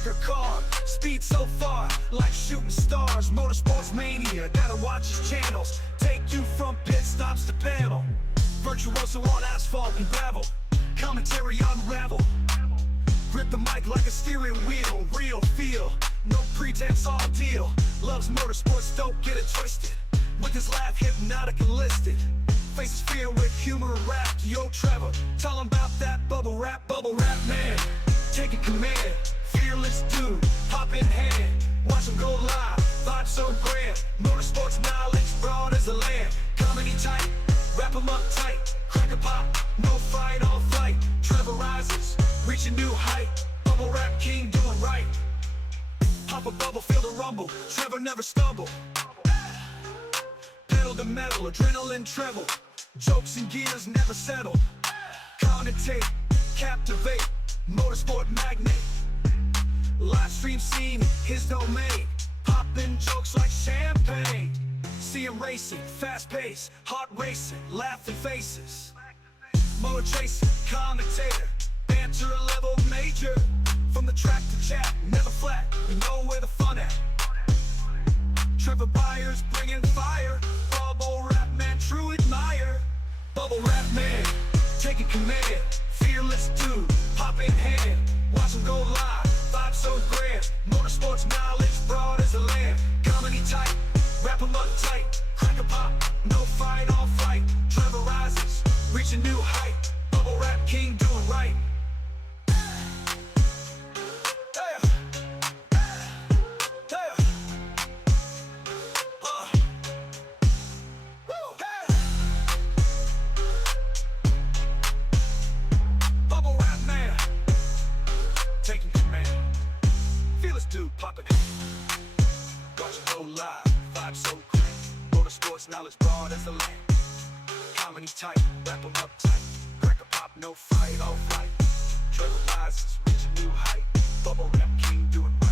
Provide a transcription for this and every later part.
spiker car. Speed so far, like shooting stars. Motorsports mania, gotta watch his channels. Take you from pit stops to panel. Virtuoso on asphalt and gravel. Commentary unravel. Grip the mic like a steering wheel. Real feel, no pretense, all deal. Loves motorsports, don't get it twisted. With his laugh hypnotic and listed. Faces fear with humor and rap. Yo Trevor, tell him about that bubble rap man. Taking command, fearless dude, pop in hand. Watch him go live, vibe so grand. Motorsports knowledge, broad as the land. Comedy tight, wrap him up tight. Crack a pop, no fight, all flight. Trevor rises, reach a new height. Bubble rap king doing right. Pop a bubble, feel the rumble. Trevor never stumble. Pedal to metal, adrenaline treble. Jokes and gears never settle. Commentate, captivate. Motorsport magnate. Live stream scene, his domain. Poppin' jokes like champagne. See him racing, fast pace. Heart racing, laughing faces. Motor chasing, commentator. Banter level major. From the track to chat, never flat. We know where the fun at. Trevor Byers bringing fire. Bubble rap man, true admire. Bubble rap man, taking command. Fearless dude, pop in hand. Watch him go live, vibe so grand. Motorsports knowledge, broad as the land. Comedy tight, wrap him up tight. Crack a pop, no fight, all fight. Trevor rises, reach a new height. Bubble rap king doing right. Dude, pop it. Watch it go live, vibe so great. Motorsports knowledge broad as the land. Comedy tight, wrap them up tight. Crack a pop, no fight, all flight. Trevor rises, reach a new height. Bubble rap king doing right.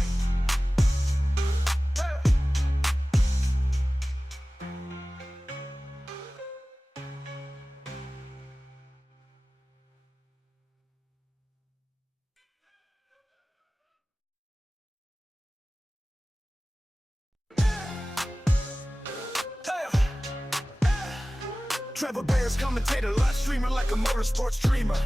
Trevor Byers, commentator, live streamer like a motorsports dreamer.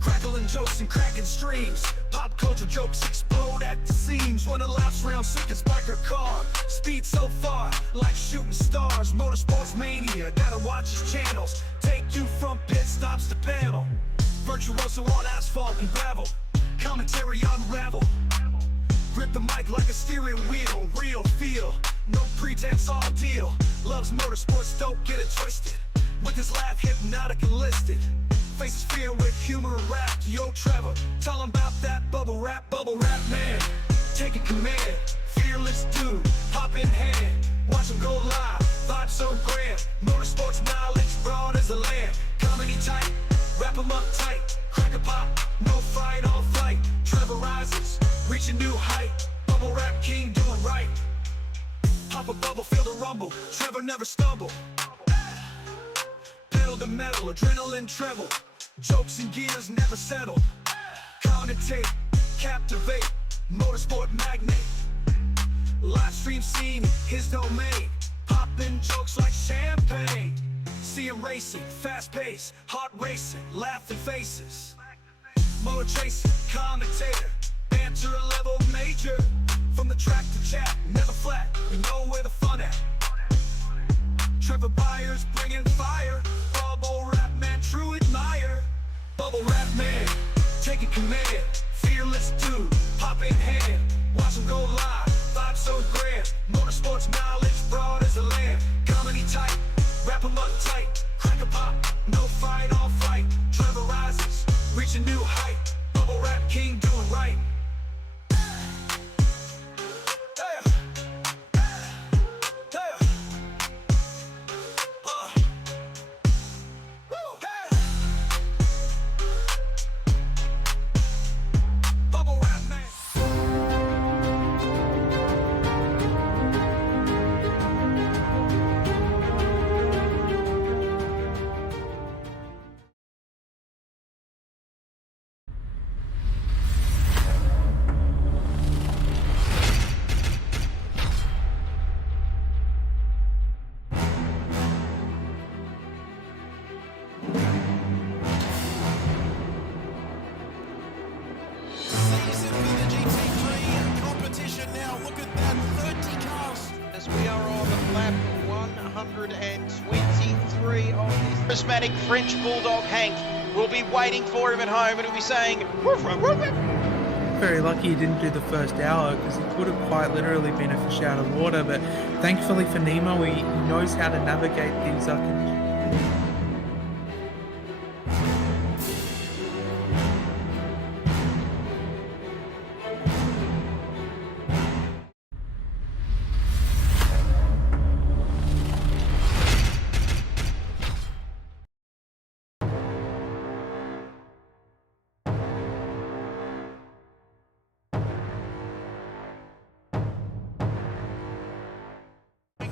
Crackling jokes and cracking streams. Pop culture jokes explode at the seams. When a laps round circuit spiker car. Speed so far, like shooting stars. Motorsports mania, gotta watch his channels. Take you from pit stops to panel. Virtuoso on asphalt and gravel. Commentary unravel. Grip the mic like a steering wheel. Real feel, no pretense, all deal. Loves motorsports, don't get it twisted. With his laugh hypnotic and listed. Faces fear with humor and rap. Yo Trevor, tell him about that bubble rap man. Taking command, fearless dude, pop in hand. Watch him go live, vibe so grand. Motorsports knowledge, broad as the land. Comedy tight, wrap him up tight. Crack a pop, no fight, all flight. Trevor rises, reach a new height. Bubble rap king doing right. Pop a bubble, feel the rumble. Trevor never stumble. Pedal to metal, adrenaline treble. Jokes and gears never settle. Commentate, captivate. Motorsport magnate. Live stream scene, his domain. Poppin' jokes like champagne. See him racing, fast pace. Heart racing, laughing faces. Motor chasing, commentator. Banter level major. From the track to chat, never flat. We know where the fun at. Trevor Byers bringing fire. Bubble rap man, true admire. Bubble rap man, taking command. Fearless dude, pop in hand. Watch him go live, vibe so grand. Motorsports knowledge, broad as the land. Comedy tight, wrap him up tight. Crack a pop, no fight, all flight. Trevor rises, reach a new height. Bubble rap king doing right. 123 of this charismatic French bulldog Hank will be waiting for him at home and he'll be saying, woof, woof, woof, woof. Very lucky he didn't do the first hour because he could have quite literally been a fish out of water, but thankfully for Nemo, he knows how to navigate these conditions.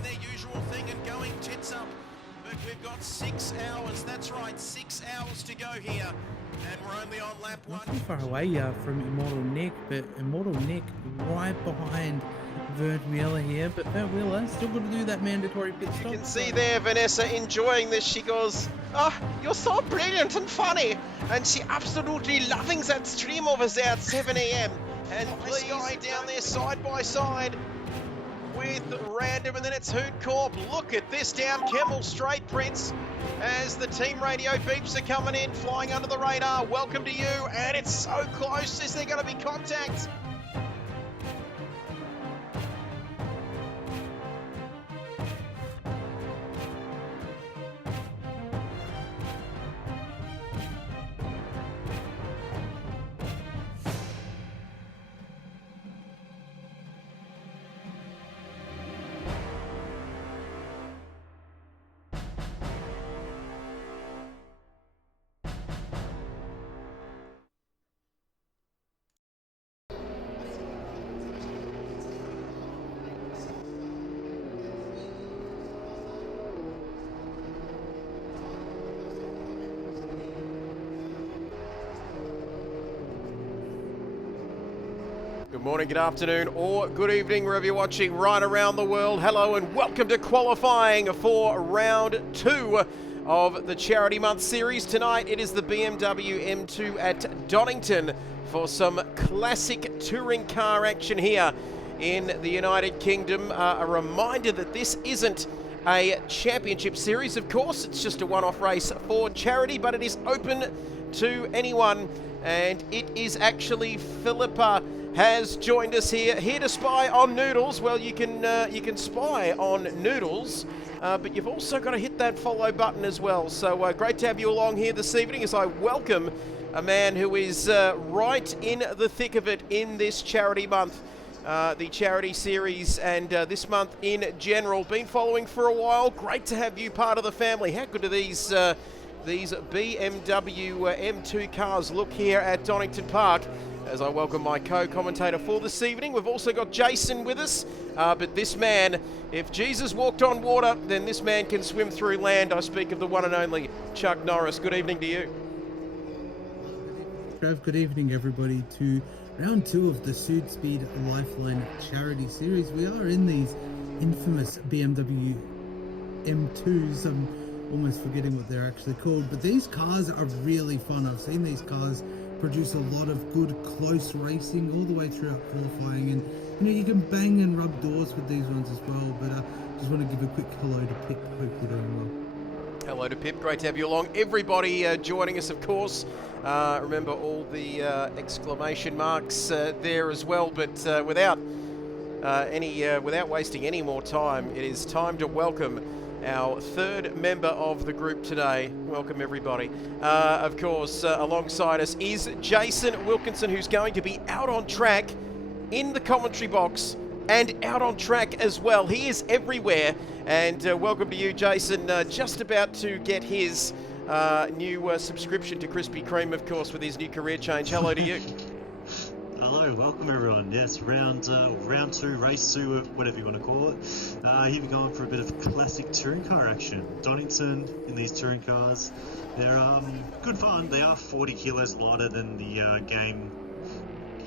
Their usual thing and going tits up, but we've got 6 hours, that's right, 6 hours to go here, and we're only on lap 1. Not too far away from Immortal Nick, but Immortal Nick right behind Vert Wheeler here, but Vert Wheeler still got to do that mandatory pit stop. You can see there Vanessa enjoying this. She goes, "Oh, you're so brilliant and funny," and she absolutely loving that stream over there at 7 a.m. and this guy down there side by side with Random, and then it's Hoot Corp. Look at this down Kemmel Straight, Prince, as the team radio beeps are coming in, flying under the radar. Welcome to you, and it's so close. Is there going to be contact? Good morning, good afternoon, or good evening, wherever you're watching right around the world. Hello and welcome to qualifying for round 2 of the Charity Month series. Tonight it is the BMW M2 at Donington for some classic touring car action here in the United Kingdom. A reminder that this isn't a championship series, of course. It's just a one-off race for charity, but it is open to anyone. And it is actually Philippa has joined us here to spy on Noodles. Well, you can spy on Noodles, but you've also got to hit that follow button as well. So great to have you along here this evening as I welcome a man who is right in the thick of it in this charity month, the charity series, and this month in general. Been following for a while. Great to have you part of the family. How good are these BMW M2 cars look here at Donington Park? As I welcome my co-commentator for this evening. We've also got Jason with us, but this man, if Jesus walked on water, then this man can swim through land. I speak of the one and only Chuck Norris. Good evening to you. Good evening, everybody, to round 2 of the SUDSPEED Lifeline charity series. We are in these infamous BMW M2s. I'm almost forgetting what they're actually called, but these cars are really fun. I've seen these cars produce a lot of good close racing all the way throughout qualifying, and you can bang and rub doors with these ones as well. But just want to give a quick hello to Pip. Hope you're doing well. Hello to Pip, great to have you along. Everybody joining us, of course. Remember all the exclamation marks there as well. But without wasting any more time, it is time to welcome our third member of the group today. Welcome everybody. Of course, alongside us is Jason Wilkinson, who's going to be out on track in the commentary box and out on track as well. He is everywhere. And welcome to you, Jason. Just about to get his new subscription to Krispy Kreme, of course, with his new career change. Hello to you. Hello, welcome everyone. Yes, round 2, race 2, whatever you want to call it. Here we're going for a bit of classic touring car action. Donington in these touring cars. They're good fun. They are 40 kilos lighter than the game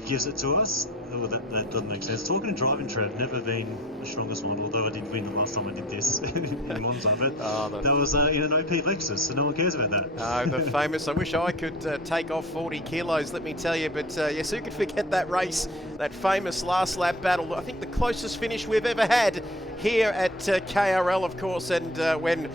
gives it to us. that doesn't make sense. Talking and driving, Trev, never been the strongest one, although I did win the last time I did this in Monza, but that was in an OP Lexus, so no one cares about that. The famous, I wish I could take off 40 kilos, let me tell you, but yes, who could forget that race, that famous last lap battle, I think the closest finish we've ever had here at KRL, of course, and when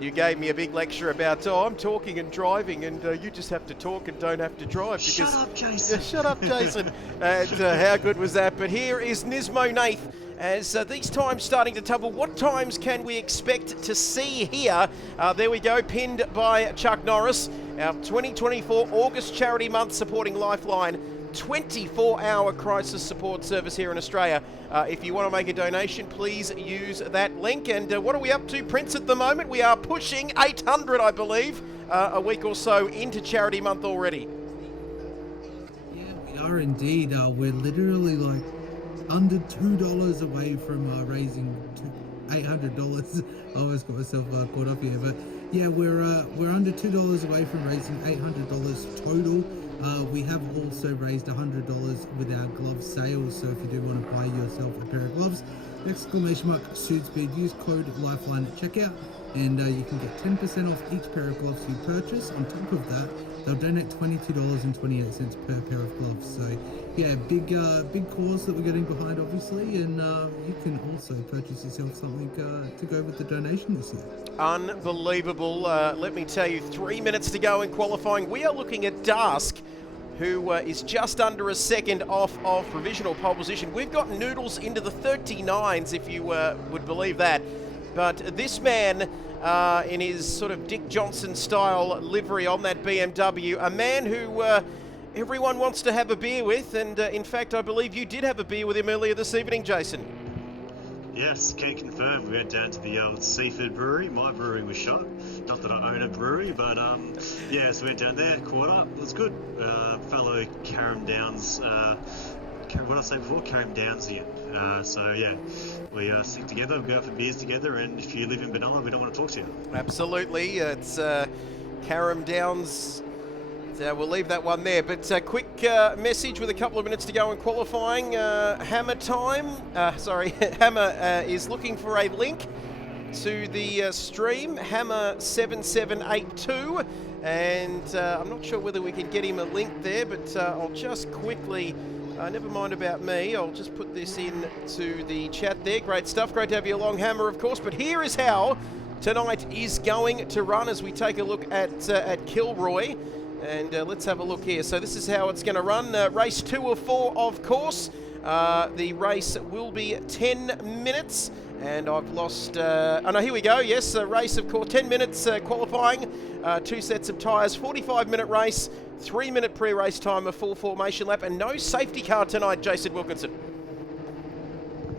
you gave me a big lecture about, I'm talking and driving, and you just have to talk and don't have to drive. Shut up, Jason. Shut up, Jason. And how good was that? But here is Nismo Nath, as these times starting to tumble. What times can we expect to see here? There we go, pinned by Chuck Norris. Our 2024 August Charity Month supporting Lifeline. 24-hour crisis support service here in Australia. If you want to make a donation, please use that link. And what are we up to, Prince, at the moment? We are pushing 800, I believe, a week or so into Charity Month already. Yeah, we are indeed. We're literally like under $2 away from raising $800. I always got myself caught up here, but yeah, we're under $2 away from raising $800 total. We have also raised $100 with our glove sales, so if you do want to buy yourself a pair of gloves, !SUDSPEED, use code LIFELINE at checkout, and you can get 10% off each pair of gloves you purchase. On top of that, they'll donate $22.28 per pair of gloves. So yeah, big cause that we're getting behind, obviously, and you can also purchase yourself something to go with the donation this year. Unbelievable. Let me tell you, 3 minutes to go in qualifying. We are looking at Dask, who is just under a second off of provisional pole position. We've got Noodles into the 39s, if you would believe that. But this man, in his sort of Dick Johnson style livery on that BMW, a man who everyone wants to have a beer with, and in fact I believe you did have a beer with him earlier this evening, Jason. Yes, can confirm. We went down to the old Seaford Brewery. My brewery was shut. Not that I own a brewery, but yeah, so we went down there, caught up. It was good. Fellow Carrum Downs, what did I say before? Carrum Downsian. So yeah, we stick together, we go out for beers together, and if you live in Benalla, we don't want to talk to you. Absolutely. It's Carrum Downs. We'll leave that one there, but quick message with a couple of minutes to go in qualifying. Hammer time. Hammer is looking for a link to the stream, Hammer 7782, and I'm not sure whether we can get him a link there, but I'll just quickly, never mind about me, I'll just put this in to the chat there. Great stuff, great to have you along, Hammer, of course, but here is how tonight is going to run as we take a look at Kilroy. And let's have a look here. So this is how it's going to run. Race 2 of 4, of course. The race will be 10 minutes. And I've lost... oh, no, here we go. Yes, a race, of course. 10 minutes qualifying. 2 sets of tyres. 45-minute race. 3-minute pre-race time. A full formation lap. And no safety car tonight, Jason Wilkinson.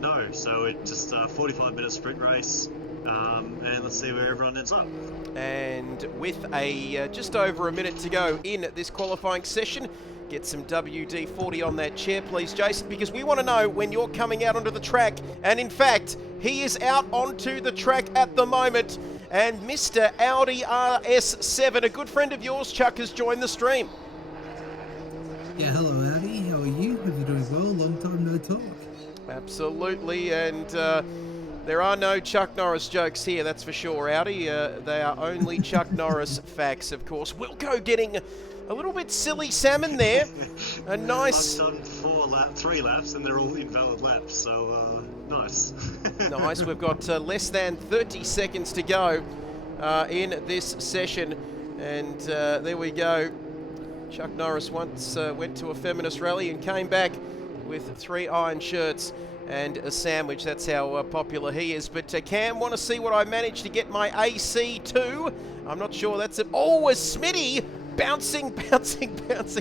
No, so it's just a 45-minute sprint race. And let's see where everyone ends up. And with a just over a minute to go in this qualifying session, get some WD-40 on that chair, please, Jason, because we want to know when you're coming out onto the track. And in fact, he is out onto the track at the moment. And Mr. Audi RS7, a good friend of yours, Chuck, has joined the stream. Yeah, hello Audi, how are you? Hope you're doing well, long time no talk. Absolutely, and there are no Chuck Norris jokes here, that's for sure, Audi. They are only Chuck Norris facts, of course. Wilco getting a little bit silly salmon there. A nice... I've done 3 laps, and they're all invalid laps, so nice. Nice, we've got less than 30 seconds to go in this session. And there we go. Chuck Norris once went to a feminist rally and came back with 3 iron shirts and a sandwich. That's how popular he is. But Cam, want to see what I managed to get my AC to? I'm not sure that's it. Oh, a Smitty bouncing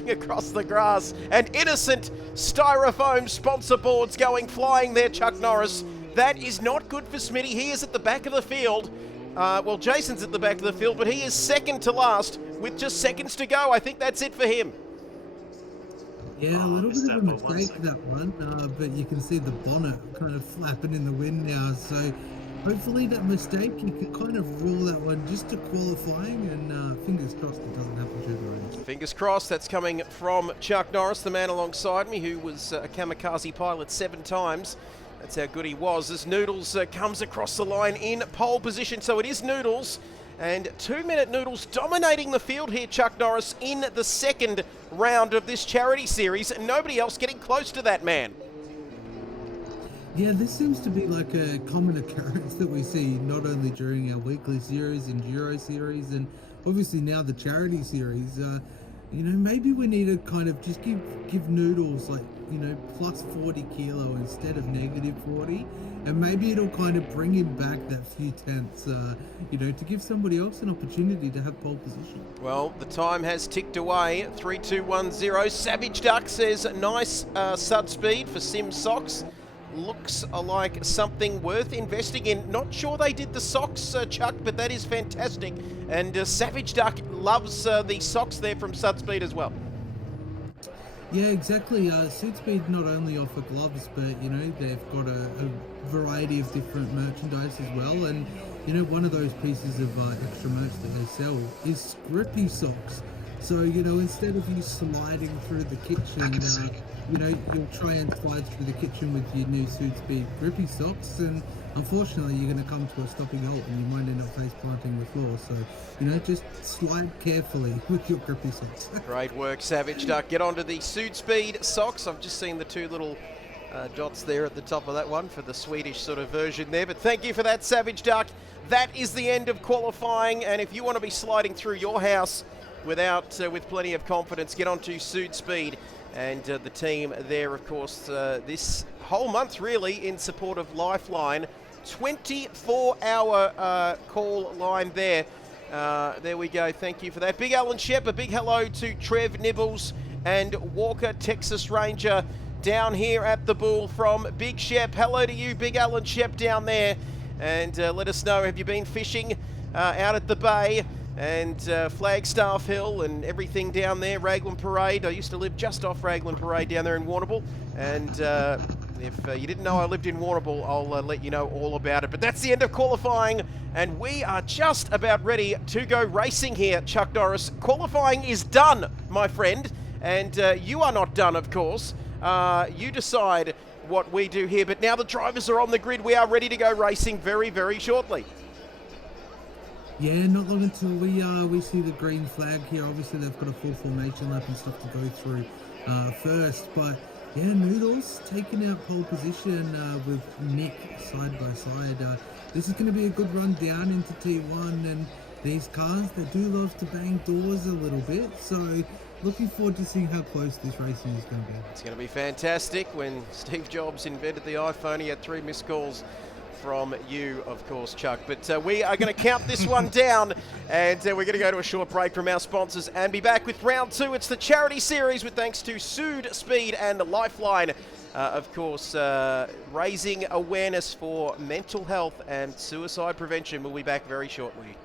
across the grass. And innocent styrofoam sponsor boards going flying there, Chuck Norris. That is not good for Smitty. He is at the back of the field. Well, Jason's at the back of the field, but he is second to last with just seconds to go. I think that's it for him. Yeah, a little bit of a mistake that one, but you can see the bonnet kind of flapping in the wind now, so hopefully that mistake, you can kind of rule that one just to qualifying, and fingers crossed it doesn't happen to the race. Fingers crossed. That's coming from Chuck Norris, the man alongside me, who was a kamikaze pilot 7 times. That's how good he was. As Noodles comes across the line in pole position. So it is Noodles, and 2-minute Noodles dominating the field here, Chuck Norris, in the second round of this charity series, and nobody else getting close to that man. Yeah, this seems to be like a common occurrence that we see not only during our weekly series and Euro series, and obviously now the charity series. You know, maybe we need to kind of just give Noodles, like, you know, plus 40 kilo instead of negative 40, and maybe it'll kind of bring him back that few tenths, you know, to give somebody else an opportunity to have pole position. Well, the time has ticked away. 3-2-1-0. Savage Duck says nice SUDSPEED for Sim Socks. Looks like something worth investing in. Not sure they did the socks, Chuck, but that is fantastic. And Savage Duck loves the socks there from SUDSPEED as well. Yeah, exactly. SUDSPEED not only offer gloves, but, you know, they've got a variety of different merchandise as well. And, you know, one of those pieces of extra merch that they sell is grippy socks. So, you know, instead of you sliding through the kitchen, you know, you'll try and slide through the kitchen with your new SUDSPEED grippy socks, and unfortunately you're going to come to a stopping halt and you might end up face planting the floor. So, you know, just slide carefully with your grippy socks. Great work, Savage Duck. Get onto the SUDSPEED socks. I've just seen the 2 little dots there at the top of that one for the Swedish sort of version there, but thank you for that, Savage Duck. That is the end of qualifying, and if you want to be sliding through your house with plenty of confidence, get onto SUDSPEED. And the team there, of course, this whole month really in support of Lifeline. 24-hour call line there. There we go. Thank you for that. Big Alan Shep, a big hello to Trev Nibbles and Walker, Texas Ranger, down here at the Bull from Big Shep. Hello to you, Big Alan Shep, down there. And let us know, have you been fishing out at the bay? And Flagstaff Hill and everything down there, Raglan Parade. I used to live just off Raglan Parade down there in Warrnambool, and if you didn't know I lived in Warrnambool, I'll let you know all about it. But that's the end of qualifying, and we are just about ready to go racing here, Chuck Norris. Qualifying is done, my friend, and you are not done, of course. You decide what we do here, but now the drivers are on the grid. We are ready to go racing very, very shortly. Yeah, not long until we see the green flag here. Obviously, they've got a full formation lap and stuff to go through first. But yeah, Noodles taking out pole position with Nick side by side. This is going to be a good run down into T1, and these cars, they do love to bang doors a little bit. So looking forward to seeing how close this racing is going to be. It's going to be fantastic. When Steve Jobs invented the iPhone, he had 3 missed calls from you, of course, Chuck. But we are going to count this one down, and we're going to go to a short break from our sponsors and be back with round 2. It's the charity series with thanks to SUDSPEED and Lifeline, of course, raising awareness for mental health and suicide prevention. We'll be back very shortly.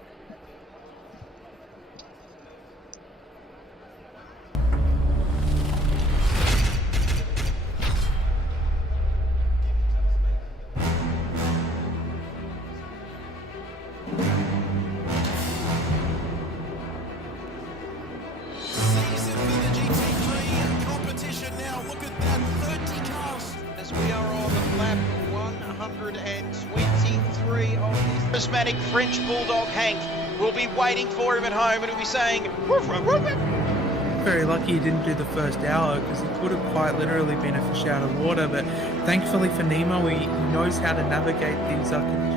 Charismatic French Bulldog Hank will be waiting for him at home and he'll be saying, woof, woof, woof. Very lucky he didn't do the first hour, because he could have quite literally been a fish out of water, but thankfully for Nemo, he knows how to navigate these conditions.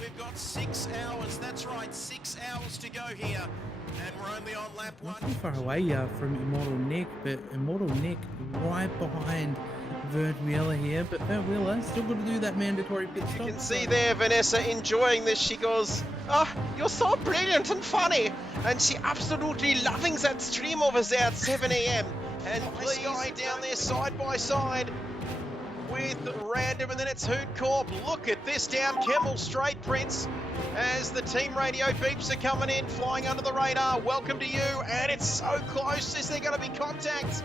We've got 6 hours, that's right, 6 hours to go here, and we're only on lap 1. Not too far away from Immortal Nick, but Immortal Nick right behind Vern Wheeler here, but Vern Wheeler still got to do that mandatory pit stop. You can see there Vanessa enjoying this. She goes, "Oh, you're so brilliant and funny." And she absolutely loving that stream over there at 7 a.m. And this guy down there side by side with Random, and then it's Hoot Corp. Look at this down Kemmel Straight, Prince, as the team radio beeps are coming in, flying under the radar. Welcome to you, and it's so close. Is there going to be contact?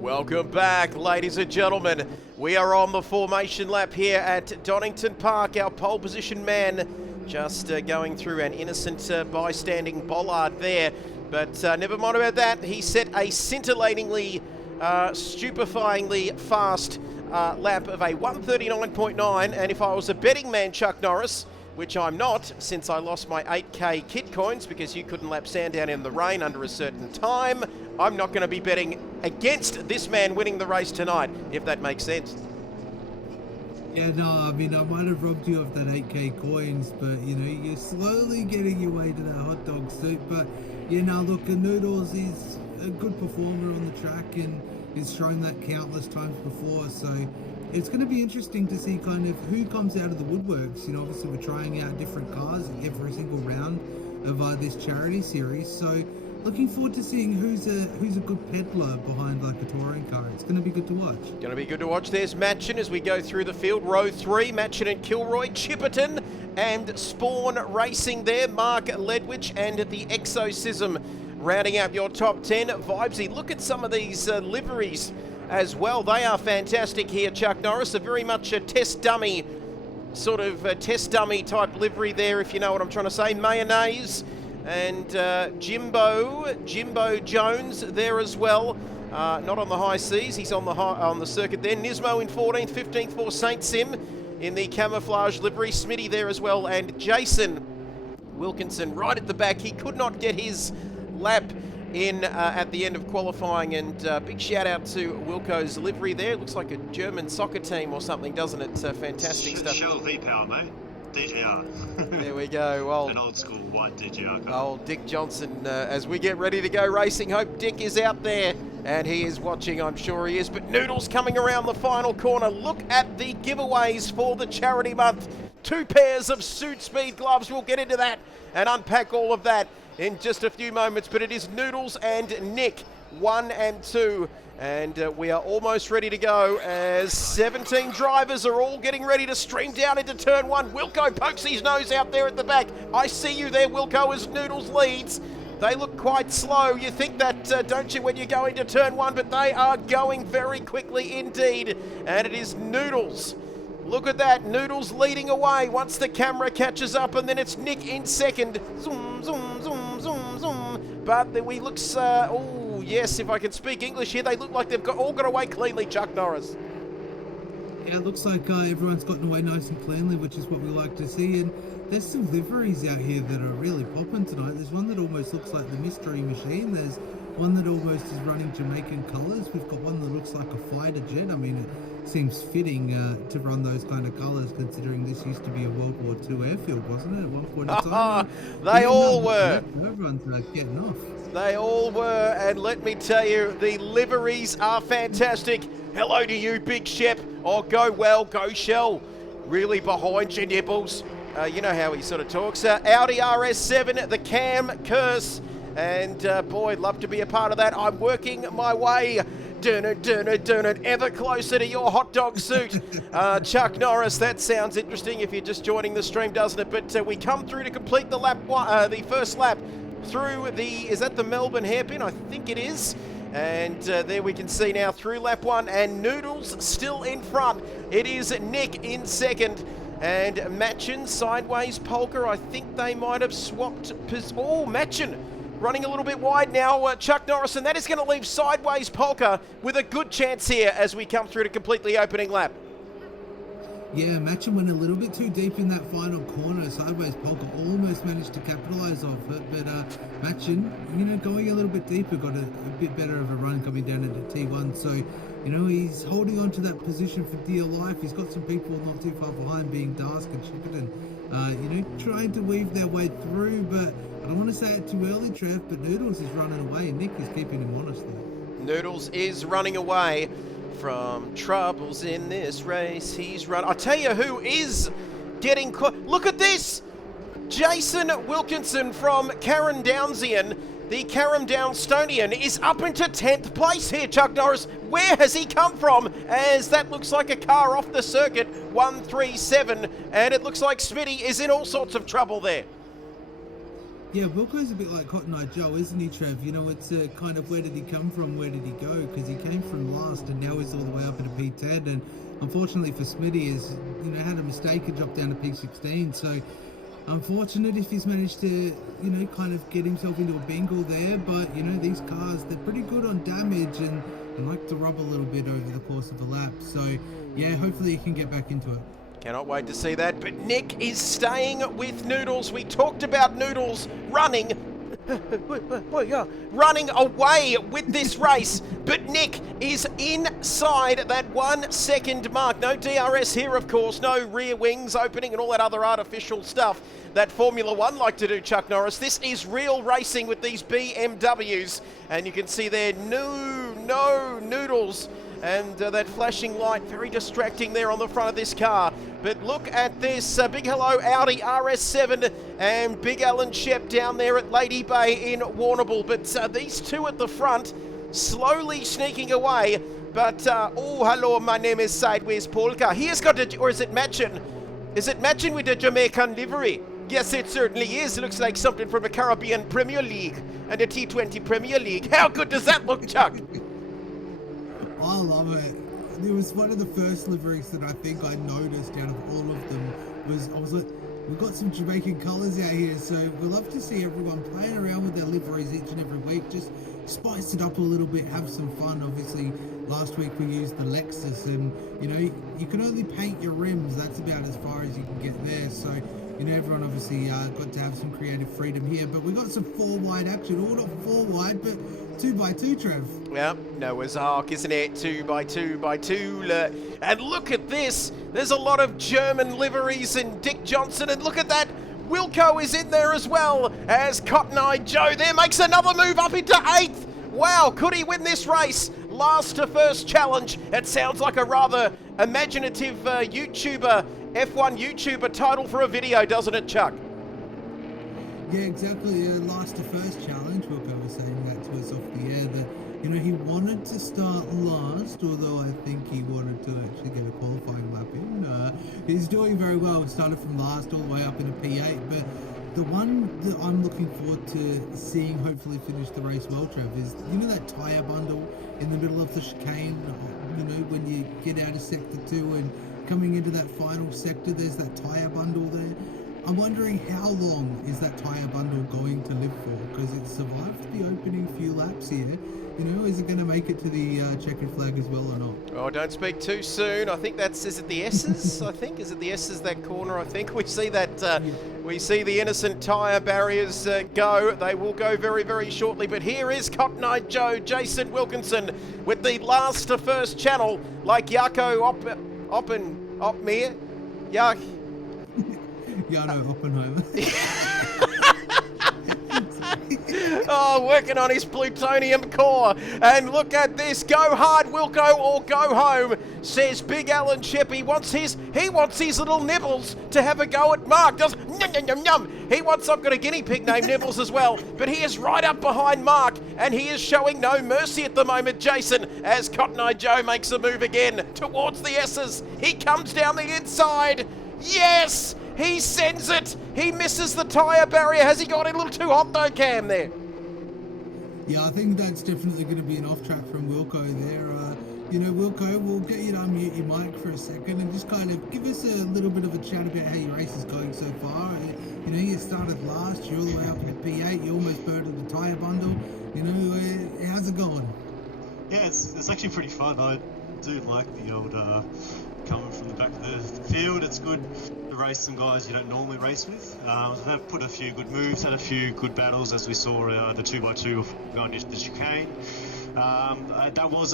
Welcome back, ladies and gentlemen. We are on the formation lap here at Donington Park. Our pole position man just going through an innocent bystanding bollard there. But never mind about that. He set a scintillatingly, stupefyingly fast lap of a 139.9. And if I was a betting man, Chuck Norris, which I'm not, since I lost my 8k kit coins because you couldn't lap Sandown in the rain under a certain time, I'm not going to be betting against this man winning the race tonight, if that makes sense. Yeah, no, I mean, I might have robbed you of that 8k coins, but, you know, you're slowly getting your way to that hot dog suit. But, you know, look, Noodles is a good performer on the track and has shown that countless times before, so it's going to be interesting to see kind of who comes out of the woodworks. You know, obviously we're trying out different cars every single round of this charity series, so looking forward to seeing who's a good peddler behind like a touring car. It's going to be good to watch. Going to be good to watch. There's Matchin as we go through the field. Row 3, Matchin and Kilroy, Chipperton and Spawn racing there. Mark Ledwich and the Exosism rounding out your top 10. Vibesy, look at some of these liveries as well. They are fantastic here, Chuck Norris. A very much a test dummy, sort of a test dummy type livery there, if you know what I'm trying to say. Mayonnaise and Jimbo Jones there as well. Not on the high seas, he's on the circuit there. Nismo in 14th, 15th for Saint Sim in the camouflage livery. Smitty there as well, and Jason Wilkinson right at the back. He could not get his lap in at the end of qualifying, and big shout out to Wilco's livery there. Looks like a German soccer team or something, doesn't it? Fantastic stuff. Shell V-Power, mate. DJR. There we go. Well, an old school white DJR car. Old Dick Johnson, as we get ready to go racing. Hope Dick is out there and he is watching, I'm sure he is. But Noodles coming around the final corner. Look at the giveaways for the charity month. 2 pairs of SUDSPEED gloves. We'll get into that and unpack all of that in just a few moments. But it is Noodles and Nick, 1 and 2. And we are almost ready to go as 17 drivers are all getting ready to stream down into turn 1. Wilco pokes his nose out there at the back. I see you there, Wilco, as Noodles leads. They look quite slow. You think that, don't you, when you go into turn 1, but they are going very quickly indeed. And it is Noodles. Look at that, Noodles leading away once the camera catches up, and then it's Nick in second. Zoom, zoom, zoom, zoom, zoom. But then we looks, oh yes, if I can speak English here, they look like they've all got away cleanly, Chuck Norris. Yeah, it looks like everyone's gotten away nice and cleanly, which is what we like to see. And there's some liveries out here that are really popping tonight. There's one that almost looks like the Mystery Machine. There's one that almost is running Jamaican colours. We've got one that looks like a fighter jet. I mean, it seems fitting to run those kind of colours, considering this used to be a World War II airfield, wasn't it, at one point in time? They all were. Everyone's getting off. They all were, and let me tell you, the liveries are fantastic. Hello to you, Big Shep. Oh, go well, go Shell. Really behind your nipples. You know how he sort of talks. Audi RS7, the Cam Curse. And boy, love to be a part of that. I'm working my way ever closer to your hot dog suit. Chuck Norris, that sounds interesting if you're just joining the stream, doesn't it? But we come through to complete the lap, the first lap through the, is that the Melbourne hairpin? I think it is. And there we can see now through lap 1, and Noodles still in front. It is Nick in second. And Machin, sideways Polka, I think they might have swapped. Oh, Machin running a little bit wide now, Chuck Norris, and that is going to leave sideways Polka with a good chance here as we come through to complete the opening lap. Yeah, Machin went a little bit too deep in that final corner. Sideways Polka almost managed to capitalise off it, but Machin, going a little bit deeper, got a bit better of a run coming down into T1. So, he's holding on to that position for dear life. He's got some people not too far behind, being Dask and Shipperton, trying to weave their way through. But I don't want to say it too early, Trev, but Noodles is running away, and Nick is keeping him honest there. Noodles is running away from troubles in this race. He's run. I'll tell you who is getting caught. Look at this! Jason Wilkinson from Carrandownsian, the Carrandownstonian, is up into 10th place here, Chuck Norris. Where has he come from? As that looks like a car off the circuit, 137, and it looks like Smitty is in all sorts of trouble there. Yeah, Wilco's a bit like Cotton Eye Joe, isn't he, Trev? It's kind of where did he come from, where did he go? Because he came from last and now he's all the way up into P10. And unfortunately for Smitty, has had a mistake and dropped down to P16. So unfortunate if he's managed to, kind of get himself into a bingle there. But, these cars, they're pretty good on damage and like to rub a little bit over the course of a lap. So, yeah, hopefully he can get back into it. Cannot wait to see that, but Nick is staying with Noodles. We talked about Noodles running away with this race, but Nick is inside that 1 second mark. No DRS here, of course, no rear wings opening and all that other artificial stuff that Formula One like to do, Chuck Norris. This is real racing with these BMWs, and you can see there, no Noodles. And that flashing light, very distracting there on the front of this car. But look at this, big hello Audi RS7 and Big Alan Shep down there at Lady Bay in Warrnambool. But these two at the front, slowly sneaking away. But, oh, hello, my name is Sideways Polka. He has got a, or is it Machin? Is it Machin with the Jamaican livery? Yes, it certainly is. It looks like something from the Caribbean Premier League and the T20 Premier League. How good does that look, Chuck? I love it. It was one of the first liveries that I think I noticed out of all of them. I was like, we've got some Jamaican colours out here, so we love to see everyone playing around with their liveries each and every week. Just spice it up a little bit, have some fun. Obviously, last week we used the Lexus, and you can only paint your rims. That's about as far as you can get there. So everyone obviously got to have some creative freedom here, but we got some 4-wide action. All not 4-wide, but 2x2, Trev. Yeah, Noah's Ark, isn't it? 2x2x2. And look at this. There's a lot of German liveries in Dick Johnson. And look at that. Wilco is in there as well as Cotton Eye Joe there makes another move up into 8th. Wow, could he win this race? Last to first challenge. It sounds like a rather imaginative YouTuber, F1 YouTuber title for a video, doesn't it, Chuck? Yeah, exactly. Last to first challenge. Wilco was saying that to us off the air that, he wanted to start last, although I think he wanted to actually get a qualifying lap in. He's doing very well. It started from last all the way up into P8, but the one that I'm looking forward to seeing hopefully finish the race well, Trev, is, that tyre bundle in the middle of the chicane, when you get out of Sector 2 and coming into that final sector, there's that tyre bundle there. I'm wondering how long is that tyre bundle going to live for, because it survived the opening few laps here. Is it going to make it to the checkered flag as well or not? Oh, don't speak too soon. I think is it the S's? I think, is it the S's, that corner? I think we see that, we see the innocent tyre barriers go. They will go very, very shortly. But here is Cotton Eye Joe, Jason Wilkinson, with the last to first channel, like Jaco Oppenmeer. Jano Oppenheimer. Oh, working on his plutonium core. And look at this. Go hard, Wilco, or go home, says Big Alan Shep. He wants his little Nibbles to have a go at Mark. Does yum, yum, yum. He wants, I've got a guinea pig named Nibbles as well. But he is right up behind Mark, and he is showing no mercy at the moment, Jason, as Cotton Eye Joe makes a move again towards the S's. He comes down the inside. Yes! He sends it. He misses the tyre barrier. Has he got a little too hot though, Cam, there? Yeah, I think that's definitely going to be an off track from Wilco there. You know, Wilco, we'll get you to unmute your mic for a second and just kind of give us a little bit of a chat about how your race is going so far. You know, you started last, you're all the way up in the P8, you almost burned the tyre bundle. You know, how's it going? Yeah, it's actually pretty fun. I do like the old coming from the back of the field. It's good to race some guys you don't normally race with. I've put a few good moves, had a few good battles as we saw the 2x2 going into the chicane. That was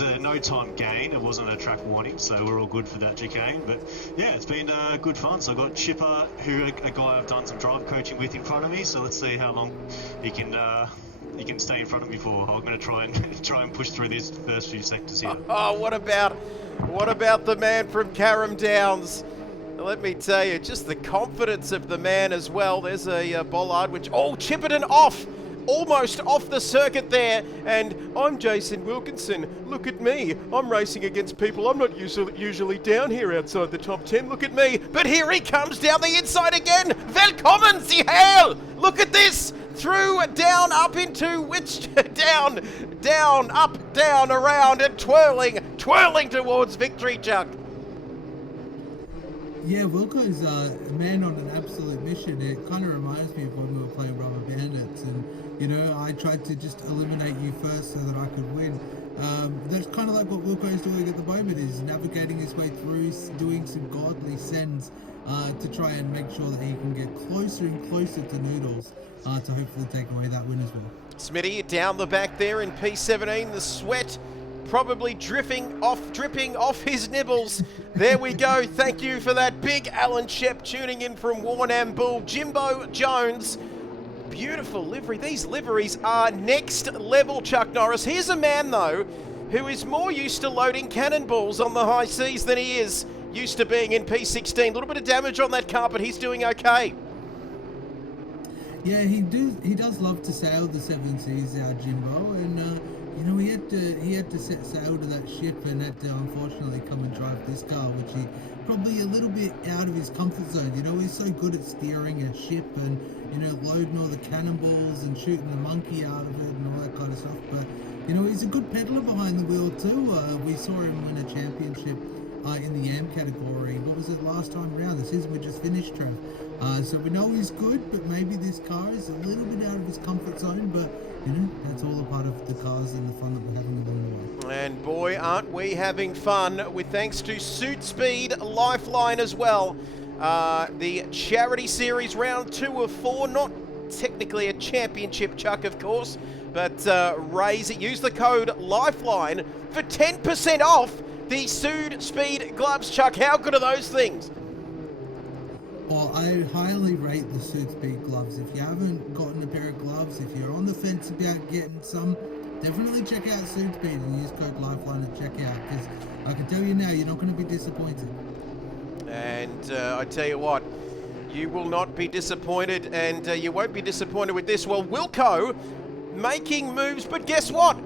a no time gain. It wasn't a track warning, so we're all good for that chicane. But yeah, it's been good fun. So I got Chipper, who a guy I've done some drive coaching with, in front of me. So let's see how long he can stay in front of me for. I'm going to try and push through these first few sectors here. Oh, what about the man from Carrum Downs? Let me tell you, just the confidence of the man as well. There's a bollard which, Chipperton off. Almost off the circuit there, and I'm Jason Wilkinson. Look at me. I'm racing against people I'm not usually down here outside the top 10. Look at me. But here he comes down the inside again. Velkommen, Sie Heil! Look at this. Through, down, up into which, down, up, down, around, and twirling towards victory, Chuck. Yeah, Wilco's a man on an absolute mission. It kind of reminds me of when we were playing Rubber Bandits, and you know, I tried to just eliminate you first so that I could win. That's kind of like what Wilco's doing at the moment, is navigating his way through, doing some godly sends to try and make sure that he can get closer and closer to Noodles to hopefully take away that win as well. Smitty down the back there in P17, the sweat probably dripping off his nibbles. There we go. Thank you for that. Big Alan Shep tuning in from Warrnambool. Bull. Jimbo Jones. Beautiful livery. These liveries are next level, Chuck Norris. Here's a man, though, who is more used to loading cannonballs on the high seas than he is used to being in P16. A little bit of damage on that car, but he's doing okay. Yeah, he does love to sail the seven seas, our Jimbo, and you know, he had to set sail to that ship and had to unfortunately come and drive this car, which he probably a little bit out of his comfort zone. You know, he's so good at steering a ship and, you know, loading all the cannonballs and shooting the monkey out of it and all that kind of stuff. But, you know, he's a good peddler behind the wheel too. We saw him win a championship in the AM category. What was it last time around? The season we just finished, Trev. So we know he's good, but maybe this car is a little bit out of his comfort zone. But you know, that's all a part of the cars and the fun that we're having along the way. And boy, aren't we having fun, with thanks to SUDSPEED Lifeline as well. The charity series round 2 of 4, not technically a championship, Chuck, of course, but raise it. Use the code LIFELINE for 10% off the SUDSPEED gloves, Chuck. How good are those things? Well, I highly rate the SUDSPEED gloves. If you haven't gotten a pair of gloves, if you're on the fence about getting some, definitely check out SUDSPEED and use code LIFELINE at checkout, because I can tell you now, you're not going to be disappointed. And I tell you what, you will not be disappointed, and you won't be disappointed with this. Well, Wilco making moves, but guess what?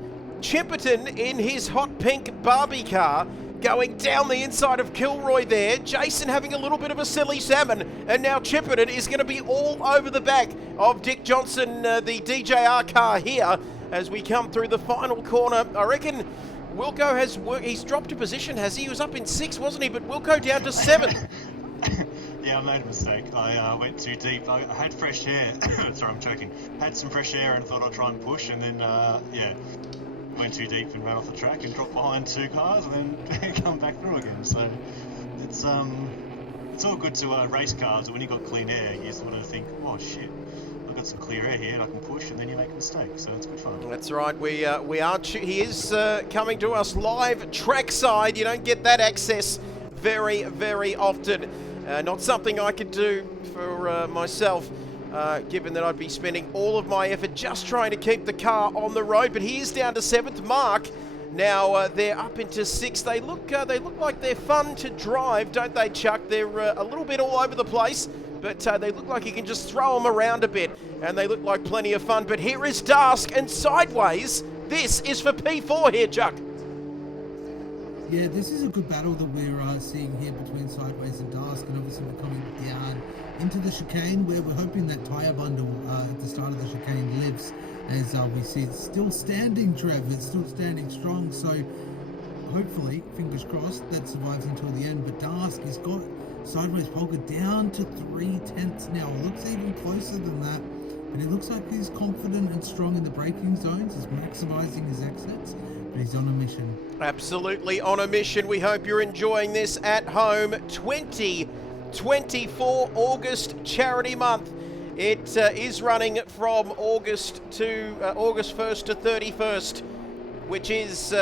Chipperton in his hot pink Barbie car, going down the inside of Kilroy there. Jason having a little bit of a silly salmon, and now Chipperton is going to be all over the back of Dick Johnson, the DJR car here, as we come through the final corner. I reckon Wilco has he's dropped a position, has he? He was up in 6, wasn't he? But Wilco down to 7. Yeah, I made a mistake. I went too deep. I had fresh air. Sorry, I'm choking. Had some fresh air and thought I'd try and push, and then, yeah, went too deep and ran off the track and dropped behind 2 cars and then come back through again. So it's all good to race cars. When you got clean air, you sort of think, oh shit, I've got some clear air here and I can push, and then you make a mistake. So it's good fun. That's right. He is coming to us live trackside. You don't get that access very, very often. Not something I could do for myself, given that I'd be spending all of my effort just trying to keep the car on the road. But he is down to 7th. Mark, now they're up into 6th. They look like they're fun to drive, don't they, Chuck? They're a little bit all over the place, but they look like you can just throw them around a bit, and they look like plenty of fun. But here is Dask, and sideways, this is for P4 here, Chuck. Yeah, this is a good battle that we're seeing here between Sideways and Dask, and obviously we're coming down into the chicane, where we're hoping that tyre bundle at the start of the chicane lives, as we see it's still standing, Trev. It's still standing strong, so hopefully, fingers crossed, that survives until the end. But Dask has got Sideways Polka down to 3/10 now. It looks even closer than that. But it looks like he's confident and strong in the braking zones. He's maximising his exits. But he's on a mission. Absolutely on a mission. We hope you're enjoying this at home. 2024 August Charity Month. It is running from August 1st to 31st, which is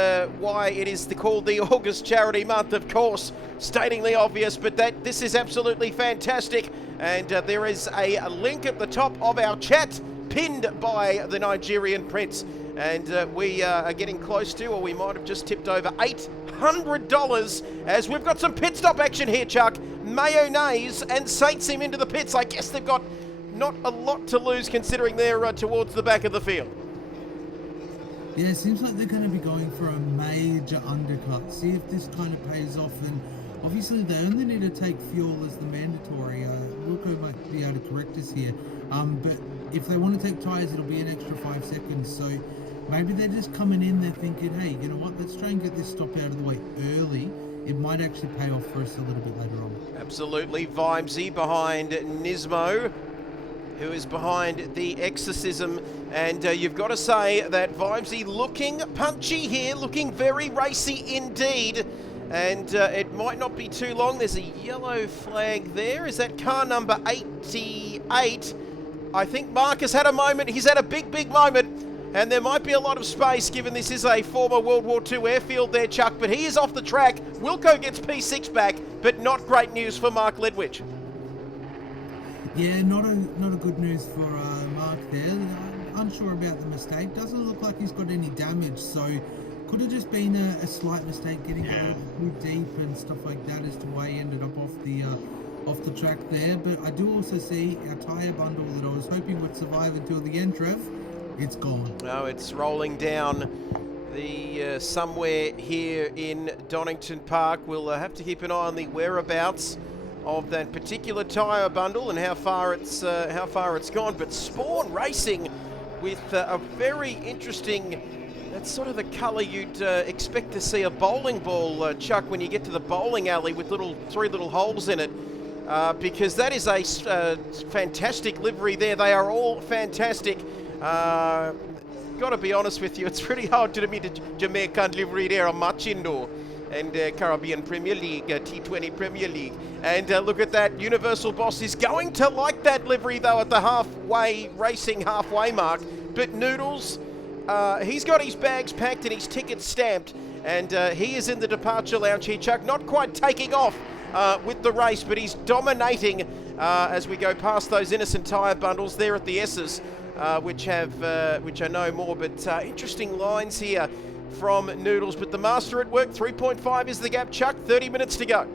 why it is called the August Charity Month, of course, stating the obvious, but this is absolutely fantastic. And there is a link at the top of our chat, pinned by the Nigerian Prince. And we are getting close to, or we might have just tipped over $800, as we've got some pit stop action here, Chuck. Mayonnaise and Saints him into the pits. I guess they've got not a lot to lose, considering they're towards the back of the field. Yeah, it seems like they're going to be going for a major undercut. See if this kind of pays off. And obviously they only need to take fuel as the mandatory. Wilco might be able to correct us here. But if they want to take tyres, it'll be an extra 5 seconds. So maybe they're just coming in, they're thinking, hey, you know what, let's try and get this stop out of the way early. It might actually pay off for us a little bit later on. Absolutely. Vimesy behind Nismo, who is behind the Exorcism. And you've got to say that Vimesy looking punchy here, looking very racy indeed. And it might not be too long. There's a yellow flag there. Is that car number 88? I think Mark has had a moment. He's had a big moment. And there might be a lot of space, given this is a former World War II airfield there, Chuck. But he is off the track. Wilco gets P6 back, but not great news for Mark Ledwidge. Yeah, not a good news for Mark there. Unsure about the mistake. Doesn't look like he's got any damage, so could have just been a slight mistake getting a little too deep and stuff like that as to why he ended up off the track there. But I do also see our tyre bundle that I was hoping would survive until the end, Trev. It's gone. No, it's rolling down the somewhere here in Donington Park. We'll have to keep an eye on the whereabouts of that particular tyre bundle and how far it's gone. But Spawn Racing with a very interesting, that's sort of the colour you'd expect to see a bowling ball, Chuck, when you get to the bowling alley with three little holes in it, because that is a fantastic livery there. They are all fantastic. Got to be honest with you, it's pretty hard to meet a Jamaican livery there on Machindo and Caribbean Premier League, T20 Premier League. And look at that, Universal Boss is going to like that livery though at the racing halfway mark. But Noodles, he's got his bags packed and his tickets stamped, and he is in the departure lounge here, Chuck, not quite taking off with the race, but he's dominating as we go past those innocent tyre bundles there at the S's. Which are no more, but interesting lines here from Noodles. But the master at work, 3.5 is the gap, Chuck, 30 minutes to go.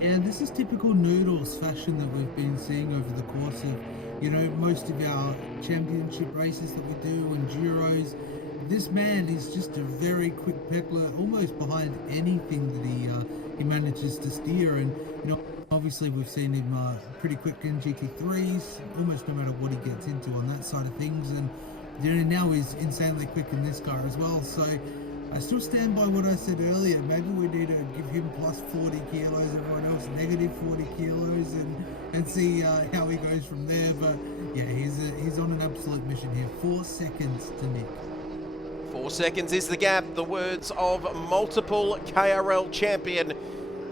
Yeah, this is typical Noodles fashion that we've been seeing over the course of, most of our championship races that we do, enduros. This man is just a very quick peddler, almost behind anything that he manages to steer. And, obviously we've seen him pretty quick in GT3s, almost no matter what he gets into on that side of things. And now he's insanely quick in this car as well. So I still stand by what I said earlier. Maybe we need to give him plus 40 kilos, everyone else negative 40 kilos, and see how he goes from there. But yeah, he's on an absolute mission here. 4 seconds to Nick. 4 seconds is the gap. The words of multiple KRL champion.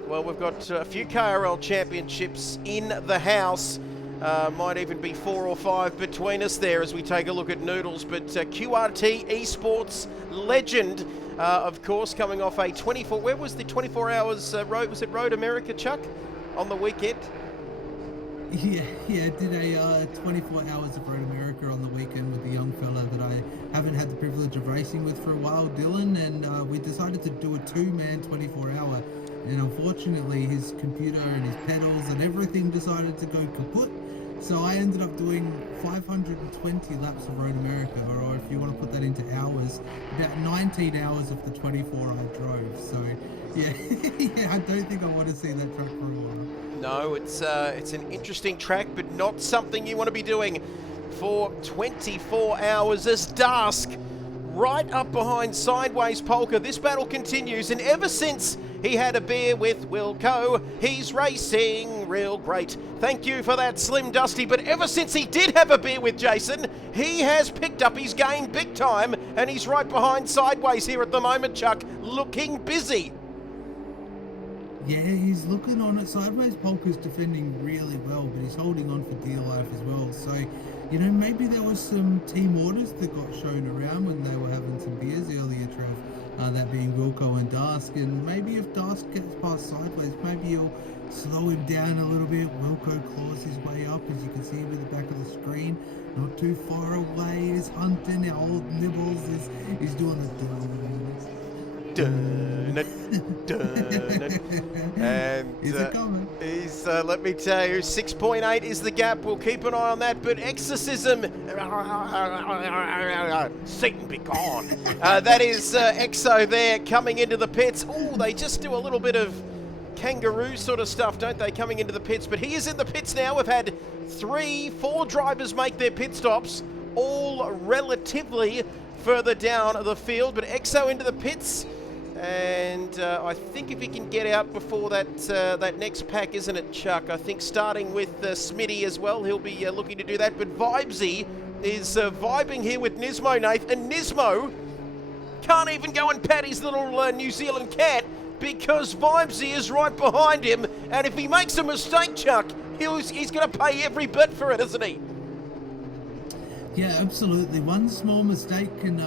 Well, we've got a few KRL championships in the house. Might even be 4 or 5 between us there as we take a look at Noodles. But QRT Esports legend, of course, coming off a 24... Where was the 24 hours road? Was it Road America, Chuck, on the weekend? Yeah, did a 24 hours of Road America on the weekend with a young fella that I haven't had the privilege of racing with for a while, Dylan, and we decided to do a 2-man 24-hour. And unfortunately his computer and his pedals and everything decided to go kaput. So I ended up doing 520 laps of Road America, or if you want to put that into hours, about 19 hours of the 24 I drove. So yeah, I don't think I want to see that track for a while. No, it's an interesting track, but not something you want to be doing for 24 hours as Dask right up behind Sideways Polka. This battle continues, and ever since he had a beer with Wilco, he's racing real great. Thank you for that, Slim Dusty. But ever since he did have a beer with Jason, he has picked up his game big time, and he's right behind Sideways here at the moment, Chuck, looking busy. Yeah, he's looking on it. Sideways Polka's defending really well, but he's holding on for dear life as well. So, you know, maybe there was some team orders that got shown around when they were having some beers earlier, Trev. That being Wilco and Dask. And maybe if Dask gets past Sideways, maybe he'll slow him down a little bit. Wilco claws his way up, as you can see with the back of the screen. Not too far away is Hunting. Our old Nibbles is doing the and is it coming? he's let me tell you, 6.8 is the gap. We'll keep an eye on that. But Exorcism, Satan be gone. That is Exo there coming into the pits. Oh, they just do a little bit of kangaroo sort of stuff, don't they, coming into the pits? But he is in the pits now. We've had 4 drivers make their pit stops, all relatively further down the field. But Exo into the pits. And I think if he can get out before that next pack, isn't it, Chuck? I think starting with Smitty as well, he'll be looking to do that. But Vibesy is vibing here with Nismo, Nath. And Nismo can't even go and pat his little New Zealand cat because Vibesy is right behind him. And if he makes a mistake, Chuck, he's going to pay every bit for it, isn't he? Yeah, absolutely. One small mistake can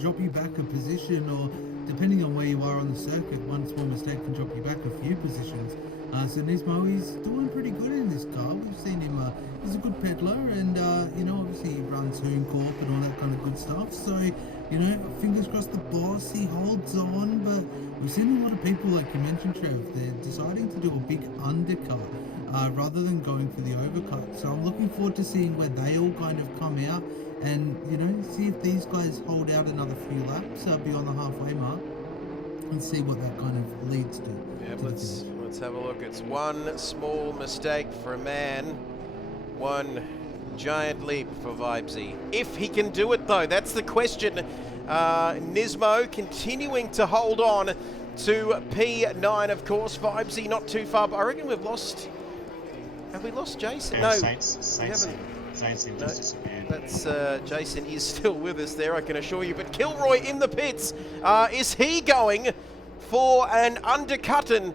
drop you back a position, or depending on where you are on the circuit, one small mistake can drop you back a few positions. So Nismo, he's doing pretty good in this car. We've seen him, he's a good peddler, and, you know, obviously he runs Hoon Corp and all that kind of good stuff. So, you know, fingers crossed the boss, he holds on, but we've seen a lot of people, like you mentioned, Trev, they're deciding to do a big undercut rather than going for the overcut. So I'm looking forward to seeing where they all kind of come out, and, you know, see if these guys hold out another few laps beyond the halfway mark, and see what that kind of leads to. Yeah, let's have a look. It's one small mistake for a man, one giant leap for Vibesy. If he can do it, though, that's the question. Nismo continuing to hold on to P9, of course. Vibesy not too far, but I reckon we've lost... Have we lost Jason? Yeah, No, Saints no, just disappeared. that's Jason is still with us there, I can assure you. But Kilroy in the pits, is he going for an undercutten?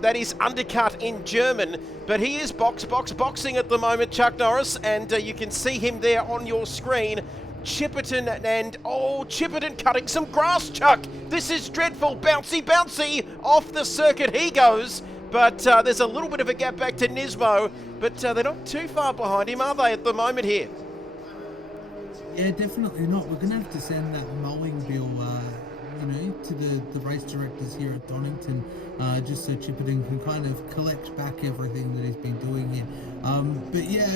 That is undercut in German, but he is boxing at the moment, Chuck Norris, and you can see him there on your screen. Chipperton and Chipperton cutting some grass, Chuck. This is dreadful. Bouncy off the circuit he goes. But there's a little bit of a gap back to Nismo, but they're not too far behind him, are they, at the moment here? Yeah, definitely not. We're going to have to send that mowing bill, you know, to the race directors here at Donington, just so Chipperton can kind of collect back everything that he's been doing here. But yeah,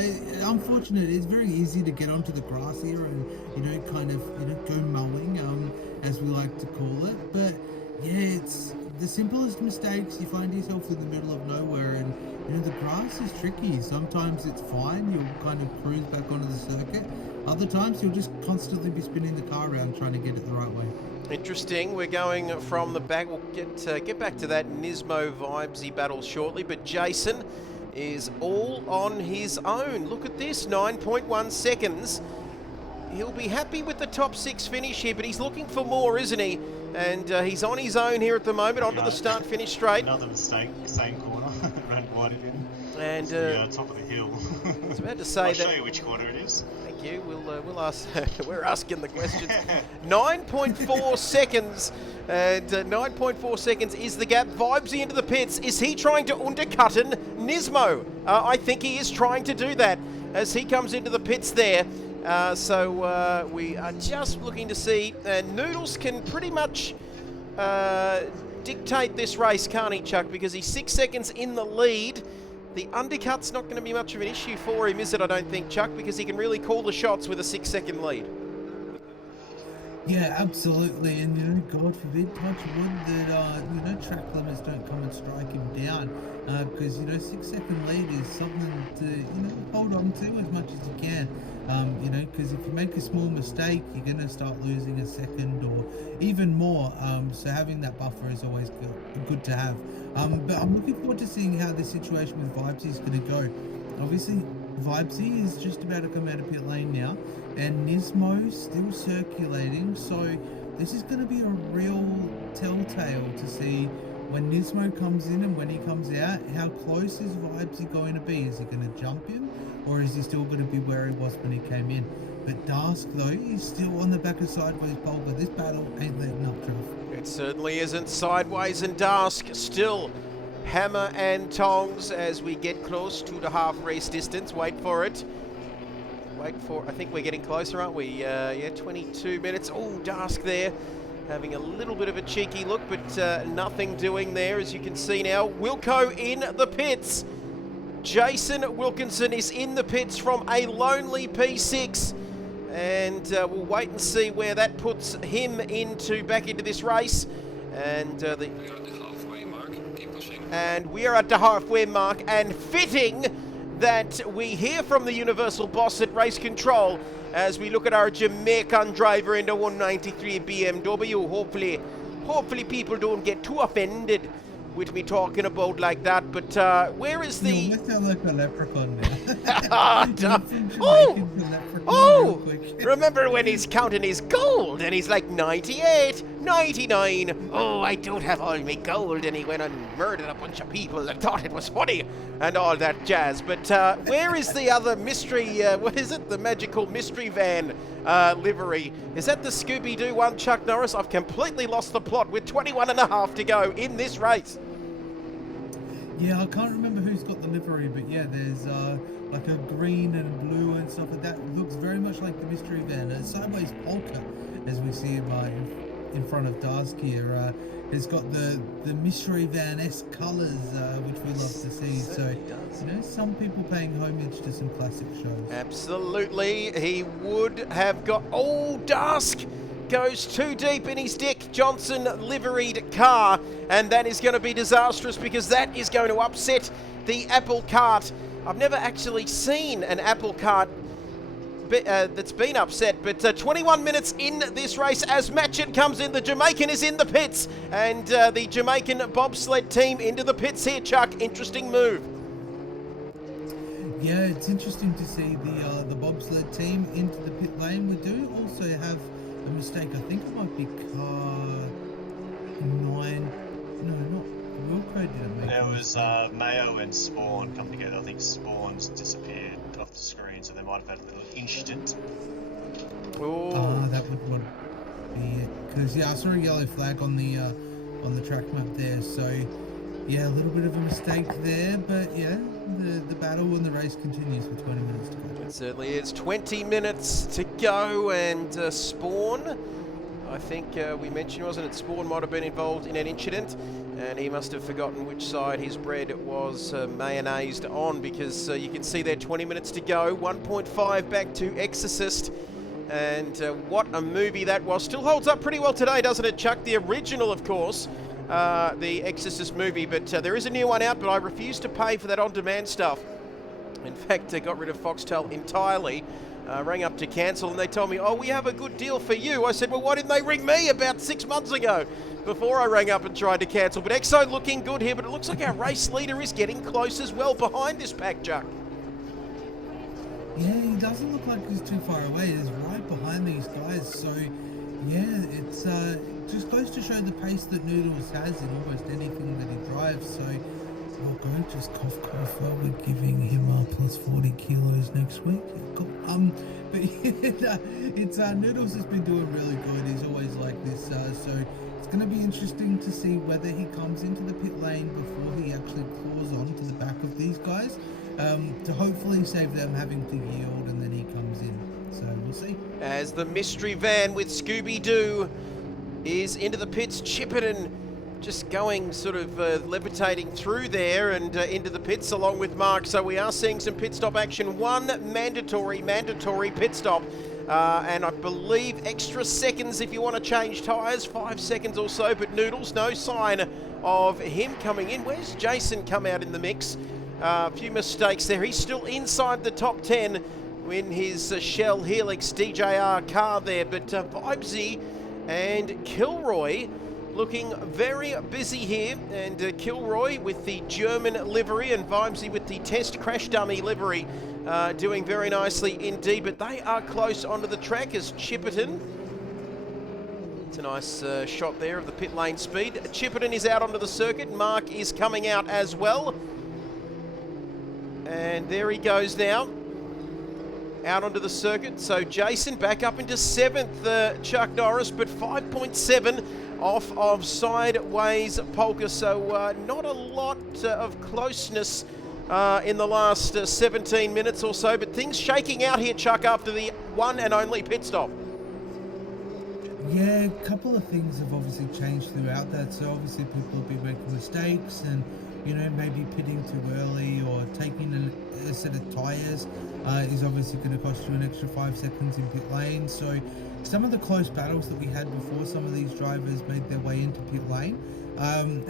unfortunately, it's very easy to get onto the grass here and, you know, kind of, you know, go mowing, as we like to call it. But yeah, it's the simplest mistakes. You find yourself in the middle of nowhere, and, you know, the grass is tricky. Sometimes it's fine, you'll kind of cruise back onto the circuit. Other times you'll just constantly be spinning the car around trying to get it the right way. Interesting. We're going from the back. We'll get back to that Nismo Vibesy battle shortly, but Jason is all on his own. Look at this, 9.1 seconds. He'll be happy with the top 6 finish here, but he's looking for more, isn't he? And he's on his own here at the moment, onto the start-finish straight. Another mistake, same corner, ran wide again. And the top of the hill. I was about to say I'll show you which corner it is. Thank you. We'll ask. We're asking the questions. 9.4 seconds, and 9.4 seconds is the gap. Vibesy into the pits. Is he trying to undercut Nismo? I think he is trying to do that as he comes into the pits there. So we are just looking to see. Noodles can pretty much dictate this race, can't he, Chuck? Because he's 6 seconds in the lead. The undercut's not going to be much of an issue for him, is it? I don't think, Chuck, because he can really call the shots with a 6-second lead. Yeah, absolutely, and God forbid, touch wood, that track limits don't come and strike him down, because 6-second lead is something to hold on to as much as you can. Because if you make a small mistake, you're gonna start losing a second or even more. So having that buffer is always good to have. But I'm looking forward to seeing how this situation with Vibesy is gonna go. Obviously, Vibesy is just about to come out of pit lane now, and Nismo still circulating, so this is going to be a real telltale to see when Nismo comes in and when he comes out, how close is Vibesy going to be? Is he going to jump him, or is he still going to be where he was when he came in? But Dask, though, is still on the back of Sideways Polka. This battle ain't letting up, Trev. It certainly isn't. Sideways and Dask still hammer and tongs as we get close to the half race distance. Wait for it. I think we're getting closer, aren't we? Yeah, 22 minutes. Oh, Dask there having a little bit of a cheeky look, but nothing doing there, as you can see now. Wilco in the pits. Jason Wilkinson is in the pits from a lonely P6, and we'll wait and see where that puts him back into this race. And we are at the halfway mark, and fitting that we hear from the Universal Boss at Race Control as we look at our Jamaican driver in the 193 BMW. Hopefully people don't get too offended with me talking about like that, but where is the... You sound like a leprechaun now. Oh! Remember when he's counting his gold and he's like 98, 99. Oh, I don't have all my gold, and he went and murdered a bunch of people that thought it was funny and all that jazz. But where is the other mystery, what is it? The magical mystery van livery. Is that the Scooby-Doo one, Chuck Norris? I've completely lost the plot with 21.5 to go in this race. Yeah, I can't remember who's got the livery, but yeah, there's like a green and blue and stuff like that. It looks very much like the mystery van. Sideways Polka, as we see him in front of Dask here, has got the mystery van-esque colours, which we love to see. So, some people paying homage to some classic shows. Absolutely, he would have got... Oh, Dask goes too deep in his Dick Johnson liveried car, and that is going to be disastrous because that is going to upset the Apple cart. I've never actually seen an Apple cart that's been upset, but 21 minutes in this race as Matchett comes in. The Jamaican is in the pits, and the Jamaican bobsled team into the pits here, Chuck. Interesting move. Yeah, it's interesting to see the bobsled team into the pit lane. We do also have a mistake. I think it might be car 9. No, not Wilco didn't make it. There was Mayo and Spawn come together. I think Spawn's disappeared off the screen, so they might have had a little incident. That would be it. Because I saw a yellow flag on the track map there. So yeah, a little bit of a mistake there, but yeah, the battle and the race continues for 20 minutes to go. It certainly is. 20 minutes to go, and Spawn, I think we mentioned, wasn't it? Spawn might have been involved in an incident, and he must have forgotten which side his bread was mayonnaised on, because you can see there 20 minutes to go. 1.5 back to Exorcist, and what a movie that was. Still holds up pretty well today, doesn't it, Chuck? The original, of course, the Exorcist movie, but there is a new one out, but I refuse to pay for that on-demand stuff. In fact, got rid of Foxtel entirely. Rang up to cancel, and they told me, oh, we have a good deal for you. I said, well, why didn't they ring me about 6 months ago before I rang up and tried to cancel? But Exo looking good here, but it looks like our race leader is getting close as well behind this pack, Chuck. Yeah, he doesn't look like he's too far away. He's right behind these guys. So, yeah, it's just goes to show the pace that Noodles has in almost anything that he drives. So, oh, go just cough. We're giving him plus 40 kilos next week. But yeah, it's Noodles has been doing really good. He's always like this. So it's going to be interesting to see whether he comes into the pit lane before he actually claws on to the back of these guys, to hopefully save them having to yield, and then he comes in. So we'll see. As the mystery van with Scooby-Doo is into the pits, Chipperton just going sort of levitating through there and into the pits along with Mark. So we are seeing some pit stop action. One mandatory pit stop and I believe extra seconds if you want to change tyres, 5 seconds or so, but Noodles, no sign of him coming in. Where's Jason come out in the mix? A few mistakes there. He's still inside the top 10 in his Shell Helix DJR car there, but Vibesy and Kilroy looking very busy here, and Kilroy with the German livery and Vibesy with the test crash dummy livery doing very nicely indeed, but they are close onto the track as Chipperton. It's a nice shot there of the pit lane speed. Chipperton is out onto the circuit. Mark is coming out as well. And there he goes now, out onto the circuit. So Jason back up into 7th, Chuck Norris, but 5.7 off of Sideways Polka. So not a lot of closeness in the last 17 minutes or so, but things shaking out here, Chuck, after the one and only pit stop. Yeah, a couple of things have obviously changed throughout that. So obviously people have been making mistakes and, you know, maybe pitting too early or taking a set of tyres is obviously going to cost you an extra 5 seconds in pit lane. So some of the close battles that we had before some of these drivers made their way into pit lane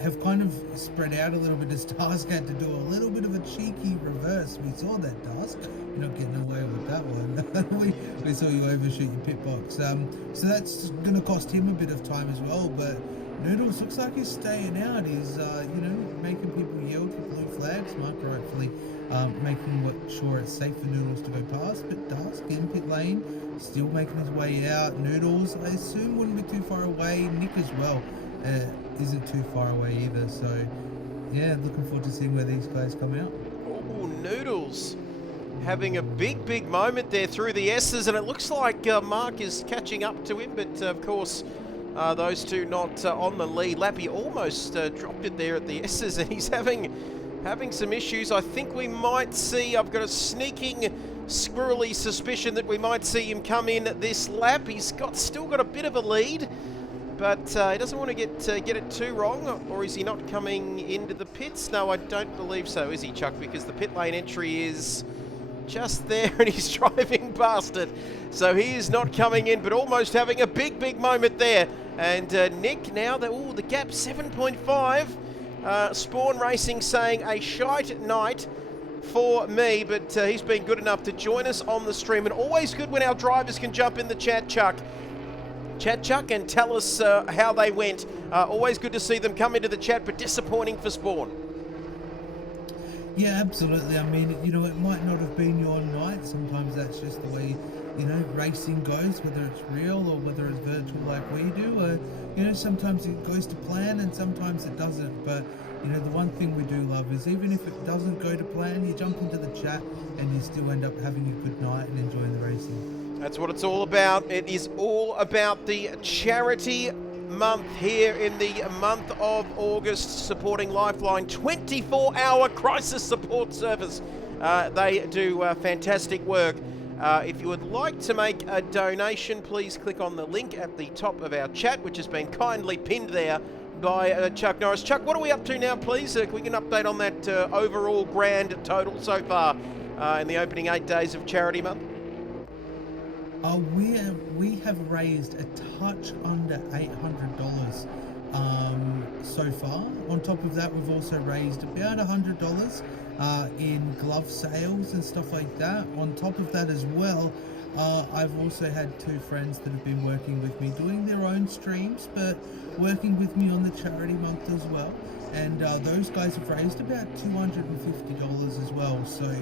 have kind of spread out a little bit, as Dask had to do a little bit of a cheeky reverse. We saw that, Dask. You're not getting away with that one. we saw you overshoot your pit box. So that's going to cost him a bit of time as well, but Noodles looks like he's staying out. He's, you know, making people yield to blue flags. Mark rightfully making sure it's safe for Noodles to go past, but Dask in pit lane, still making his way out. Noodles, I assume, wouldn't be too far away. Nick as well isn't too far away either. So, yeah, looking forward to seeing where these guys come out. Oh, Noodles having a big moment there through the S's, and it looks like Mark is catching up to him, but of course those two not on the lead lap. He almost dropped it there at the S's, and he's having some issues. I think we might see, I've got a sneaking squirrely suspicion that we might see him come in this lap. He's still got a bit of a lead, but he doesn't want to get it too wrong. Or is he not coming into the pits? No, I don't believe so, is he, Chuck? Because the pit lane entry is just there and he's driving past it. So he is not coming in, but almost having a big moment there. And Nick now, the gap 7.5. Spawn Racing saying a shite night for me, but he's been good enough to join us on the stream. And always good when our drivers can jump in the chat, Chuck. Chat, Chuck, and tell us how they went. Always good to see them come into the chat, but disappointing for Spawn. Yeah, absolutely. I mean, you know, it might not have been your night. Sometimes that's just the way, you know, racing goes, whether it's real or whether it's virtual like we do. You know, sometimes it goes to plan and sometimes it doesn't. But, you know, the one thing we do love is even if it doesn't go to plan, you jump into the chat and you still end up having a good night and enjoying the racing. That's what it's all about. It is all about the charity month here in the month of August, supporting Lifeline 24-hour crisis support service. They do fantastic work. If you would like to make a donation, please click on the link at the top of our chat, which has been kindly pinned there by Chuck Norris. Chuck, what are we up to now, please? Can we get an update on that overall grand total so far in the opening 8 days of Charity Month? We have raised a touch under $800 so far. On top of that, we've also raised about $100 in glove sales and stuff like that. On top of that as well, I've also had 2 friends that have been working with me, doing their own streams, but working with me on the charity month as well. And those guys have raised about $250 as well. So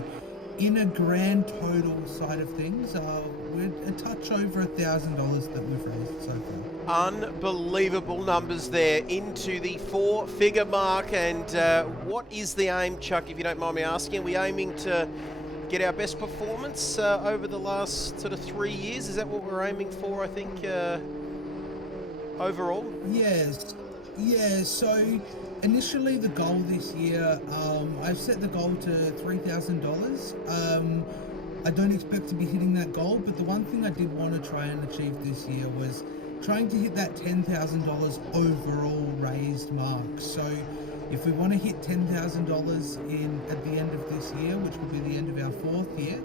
in a grand total side of things, we're a touch over $1,000 that we've raised so far. Unbelievable numbers there, into the 4-figure mark. And what is the aim, Chuck, if you don't mind me asking? Are we aiming to get our best performance over the last sort of 3 years? Is that what we're aiming for, I think, overall? Yes. Yeah, so initially the goal this year, I've set the goal to $3,000. I don't expect to be hitting that goal, but the one thing I did want to try and achieve this year was trying to hit that $10,000 overall raised mark. So if we want to hit $10,000 in at the end of this year, which will be the end of our 4th year,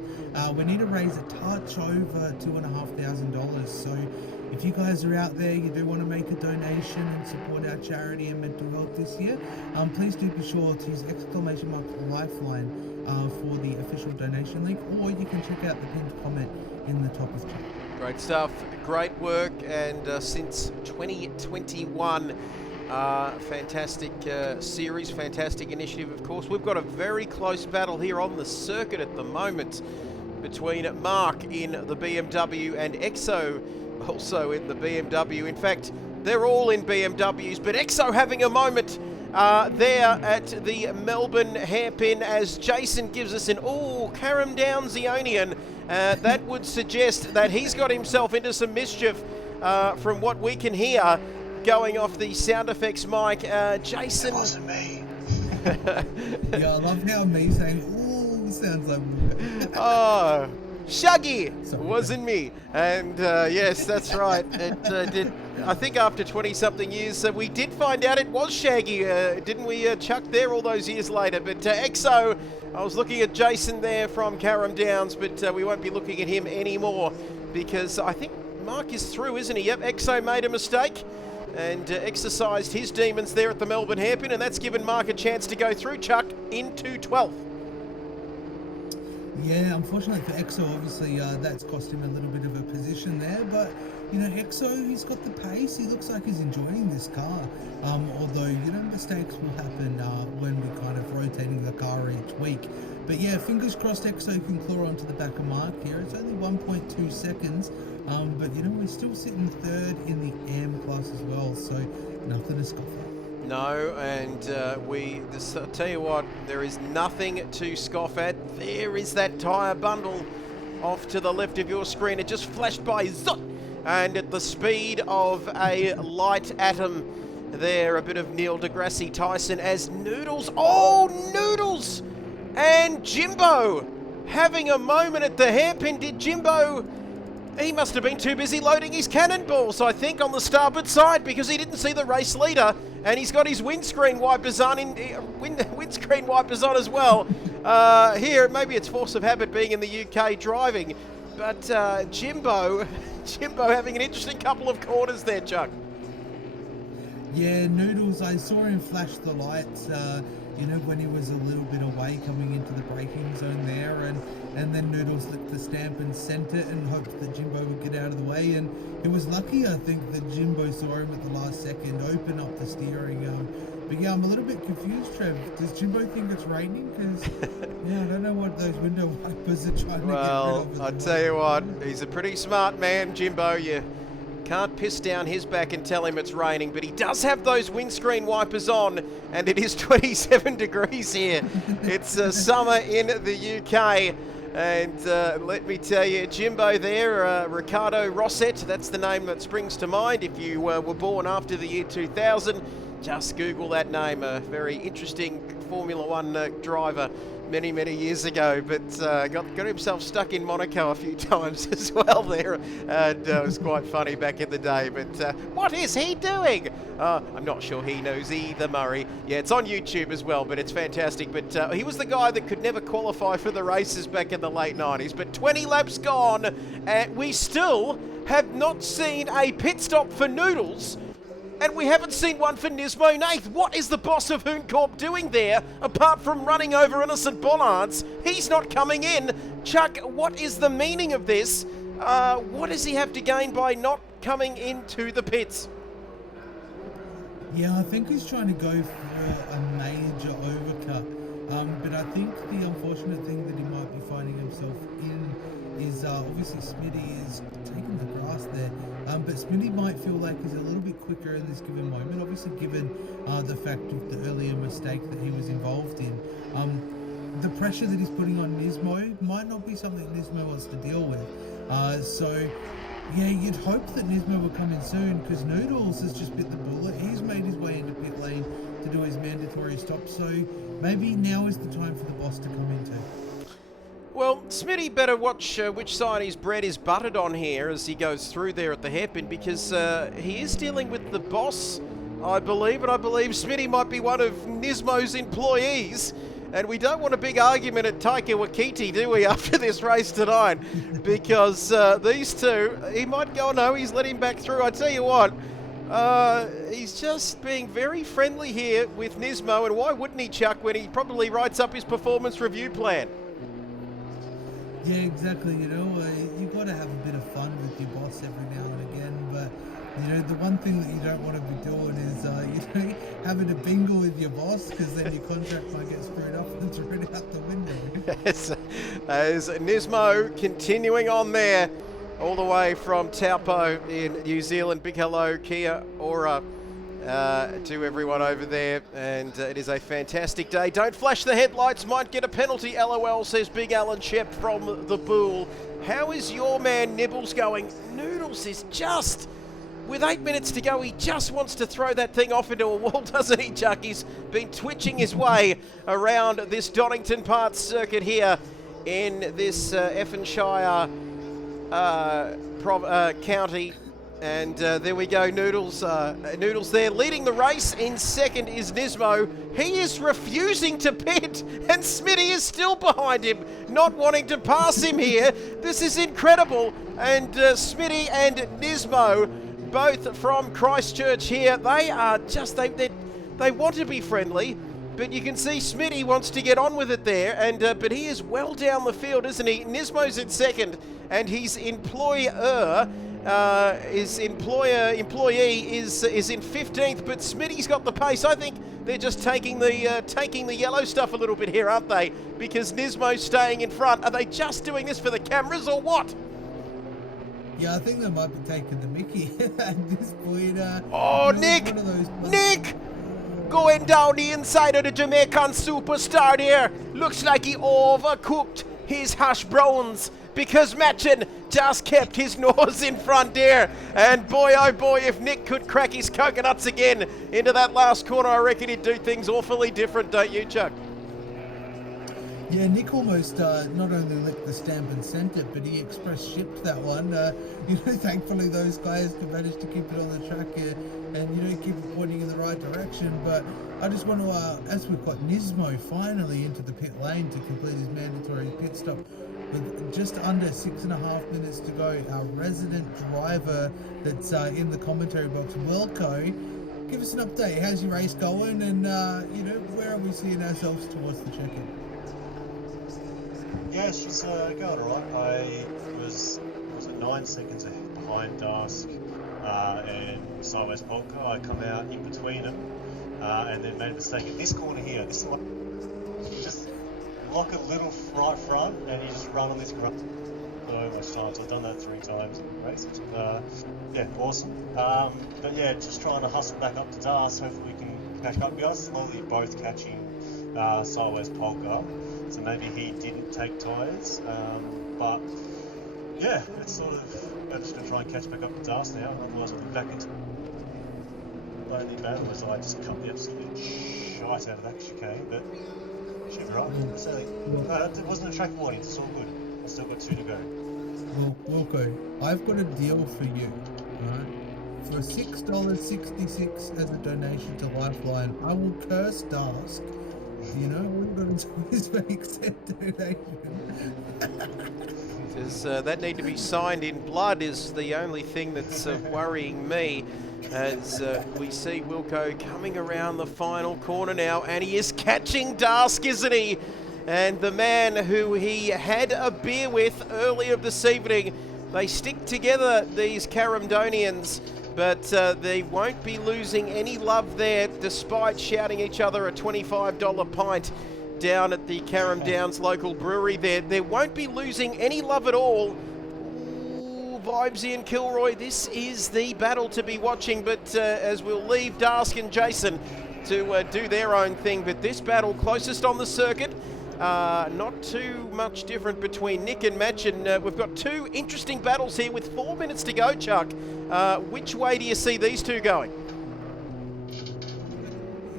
we need to raise a touch over $2,500. So if you guys are out there, you do want to make a donation and support our charity and mental health this year, please do be sure to use !Lifeline for the official donation link, or you can check out the pinned comment in the top of chat. Great stuff, great work, and since 2021, fantastic series, fantastic initiative, of course. We've got a very close battle here on the circuit at the moment between Mark in the BMW and Exo also in the BMW. In fact, they're all in BMWs, but Exo having a moment there at the Melbourne hairpin as Jason gives us an Karam down Zionian. That would suggest that he's got himself into some mischief from what we can hear going off the sound effects mic. Jason. It wasn't me. Yeah, I love how me saying "ooh" sounds like. Oh, Shaggy Sorry. wasn't me. And yes, that's right. It did. I think after 20-something years, we did find out it was Shaggy, didn't we, Chuck? There all those years later. But Exo, I was looking at Jason there from Carrum Downs, but we won't be looking at him anymore because I think Mark is through, isn't he? Yep, Exo made a mistake and exercised his demons there at the Melbourne hairpin, and that's given Mark a chance to go through, Chuck, into 12th. Yeah, unfortunately for Exo, obviously that's cost him a little bit of a position there, but you know, Exo, he's got the pace. He looks like he's enjoying this car. Although, you know, mistakes will happen when we're kind of rotating the car each week. But yeah, fingers crossed Exo can claw onto the back of Mark here. It's only 1.2 seconds, but you know, we're still sitting third in the AM class as well, so nothing to scoff at. No, and I'll tell you what, there is nothing to scoff at. There is that tyre bundle off to the left of your screen. It just flashed by, zot, and at the speed of a light atom there, a bit of Neil deGrasse Tyson as Noodles, Noodles, and Jimbo having a moment at the hairpin. Did Jimbo... He must have been too busy loading his cannonballs, I think, on the starboard side because he didn't see the race leader, and he's got his windscreen wipers on windscreen wipers on as well. Here, maybe it's force of habit being in the UK driving, but Jimbo having an interesting couple of corners there, Chuck. Yeah, Noodles, I saw him flash the lights, you know, when he was a little bit away coming into the braking zone there, and then Noodles licked the stamp and sent it and hoped that Jimbo would get out of the way, and it was lucky, I think, that Jimbo saw him at the last second open up the steering. But yeah, I'm a little bit confused, Trev. Does Jimbo think it's raining? Because, yeah, I don't know what those window wipers are trying to get rid of. Well, I'll tell you what, he's a pretty smart man, Jimbo. You can't piss down his back and tell him it's raining, but he does have those windscreen wipers on, and it is 27 degrees here. It's summer in the UK, and let me tell you, Jimbo there, Ricardo Rosset, that's the name that springs to mind if you were born after the year 2000. Just Google that name, a very interesting Formula One driver many years ago, but got himself stuck in Monaco a few times as well there, and it was quite funny back in the day. But what is he doing? I'm not sure he knows either, Murray. Yeah, it's on YouTube as well, but it's fantastic. But he was the guy that could never qualify for the races back in the late 90s, but 20 laps gone, and we still have not seen a pit stop for Noodles. And we haven't seen one for Nismo Nath. What is the boss of Hoon Corp doing there, apart from running over innocent bollards? He's not coming in. Chuck, what is the meaning of this? What does he have to gain by not coming into the pits? Yeah, I think he's trying to go for a major overcut. But I think the unfortunate thing that he might be finding himself in is obviously Smitty is taking the grass there. But Smitty might feel like he's a little bit quicker in this given moment, obviously given the fact of the earlier mistake that he was involved in. The pressure that he's putting on Nismo might not be something Nismo wants to deal with. So, yeah, you'd hope that Nismo will come in soon because Noodles has just bit the bullet. He's made his way into pit lane to do his mandatory stop, so maybe now is the time for the boss to come into. Well, Smitty better watch which side his bread is buttered on here as he goes through there at the hairpin, because he is dealing with the boss I believe, and I believe Smitty might be one of Nismo's employees. And we don't want a big argument at Taika Waititi, do we, after this race tonight? Because these two, he might go, no, he's let him back through. I tell you what, he's just being very friendly here with Nismo, and why wouldn't he, Chuck, when he probably writes up his performance review plan? Yeah, exactly. You know, you got to have a bit of fun with your boss every now and again, but you know, the one thing that you don't want to be doing is, you know, having a bingo with your boss, because then your contract might get screwed up and thrown out the window. Yes, as Nismo continuing on there, all the way from Taupo in New Zealand. Big hello, Kia Ora, to everyone over there, and it is a fantastic day. Don't flash the headlights, might get a penalty, LOL, says Big Alan Shep from the Bull. How is your man Nibbles going? Noodles is just... with 8 minutes to go, he just wants to throw that thing off into a wall, doesn't he, Chuck? He's been twitching his way around this Donington Parts circuit here in this Effenshire county. And there we go, Noodles. Noodles there leading the race. In second is Nismo. He is refusing to pit, and Smitty is still behind him, not wanting to pass him here. This is incredible. And Smitty and Nismo, both from Christchurch here, they are just, they want to be friendly, but you can see Smitty wants to get on with it there, and but he is well down the field, isn't he? Nismo's in second, and his employee is in 15th, but Smitty's got the pace. I think they're just taking the yellow stuff a little bit here, aren't they? Because Nismo's staying in front. Are they just doing this for the cameras or what? Yeah, I think they might be taking the mickey at this point. Oh, Nick! Nick! Going down the inside of the Jamaican superstar there. Looks like he overcooked his hash browns, because Machin just kept his nose in front there. And boy, oh boy, if Nick could crack his coconuts again into that last corner, I reckon he'd do things awfully different, don't you, Chuck? Yeah, Nick almost not only licked the stamp and sent it, but he express shipped that one. You know, thankfully those guys could manage to keep it on the track and, you know, keep it pointing in the right direction. But I just want to, as we've got Nismo finally into the pit lane to complete his mandatory pit stop, with just under 6.5 minutes to go, our resident driver that's in the commentary box, Wilco, give us an update. How's your race going? And, you know, where are we seeing ourselves towards the check-in? Yeah, she's going alright. I was 9 seconds behind Dusk and Sideways Polka. I come out in between them and then made a mistake at this corner here. This is like, you just lock a little right front and you just run on this grunt so much time. So I've done that 3 times in the race, which is yeah, awesome. But yeah, just trying to hustle back up to Dusk. Hopefully we can catch up. We are slowly both catching Sideways Polka. So maybe he didn't take tyres, but yeah, it's sort of, I'm just going to try and catch back up to Dars now, otherwise I'll be back into the only battle as I just cut the absolute shite out of that chicane, but should be right. So, it wasn't a track warning, it's all good. I've still got 2 to go. Well, Wilco, I've got a deal for you, right? For $6.66 as a donation to Lifeline, I will curse Dask. You know, we've got to do is make said donation. Does that need to be signed in blood is the only thing that's worrying me, as we see Wilco coming around the final corner now, and he is catching Dask, isn't he? And the man who he had a beer with earlier this evening. They stick together, these Caramdonians, but they won't be losing any love there, despite shouting each other a $25 pint down at the Carrum Downs local brewery there. They won't be losing any love at all. Ooh, vibes in Kilroy. This is the battle to be watching, but as we'll leave Dask and Jason to do their own thing, but this battle closest on the circuit, not too much different between Nick and Machin. We've got 2 interesting battles here with 4 minutes to go, Chuck. Which way do you see these 2 going?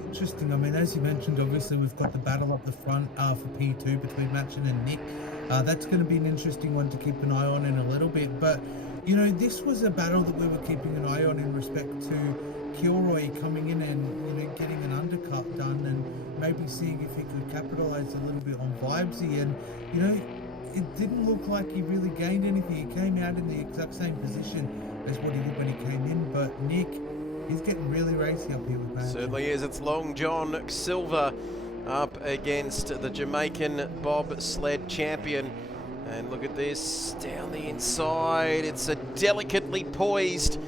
Interesting. I mean, as you mentioned, obviously we've got the battle up the front for P2 between Machin and Nick. That's going to be an interesting one to keep an eye on in a little bit. But, you know, this was a battle that we were keeping an eye on in respect to Kilroy coming in and getting an undercut done and maybe seeing if he could capitalize a little bit on Vibesy, and it didn't look like he really gained anything. He came out in the exact same position as what he did when he came in, but Nick, he's getting really racy up here with Match. Certainly is. It's Long John Silver up against the Jamaican bobsled champion. And look at this, down the inside. It's a delicately poised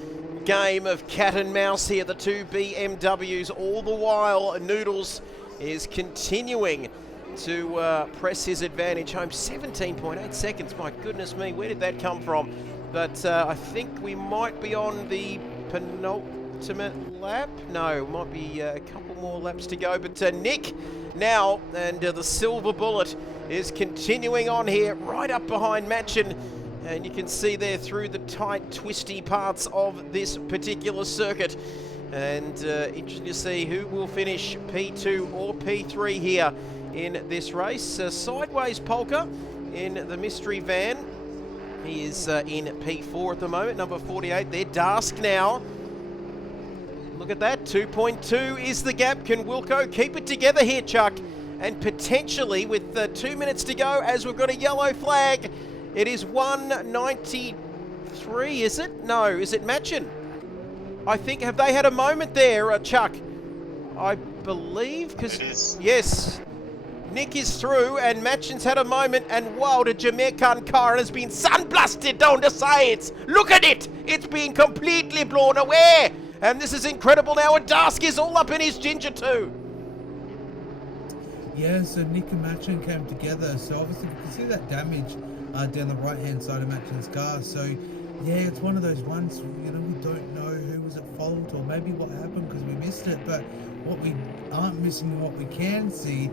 game of cat and mouse here. The two BMWs, all the while Noodles is continuing to press his advantage home. 17.8 seconds, my goodness me, where did that come from? But I think we might be on the penultimate lap. No, might be a couple more laps to go. But Nick now, and the Silver Bullet is continuing on here, right up behind Machin. And you can see there through the tight, twisty parts of this particular circuit. And interesting to see who will finish P2 or P3 here in this race. Sideways Polka in the mystery van. He is in P4 at the moment, number 48 there. Dask now. Look at that, 2.2 is the gap. Can Wilco keep it together here, Chuck? And potentially with 2 minutes to go, as we've got a yellow flag, it is 193, is it? No, is it Machin? I think, have they had a moment there, Chuck? I believe, because, yes, Nick is through and Machin's had a moment, and wow, the Jamaican car has been sunblasted down the sides. Look at it! It's been completely blown away! And this is incredible now, and Dask is all up in his ginger too. Yeah, so Nick and Machin came together, so obviously we can see that damage down the right-hand side of Machin's car. So, yeah, it's one of those ones, we don't know who was at fault or maybe what happened because we missed it, but what we aren't missing and what we can see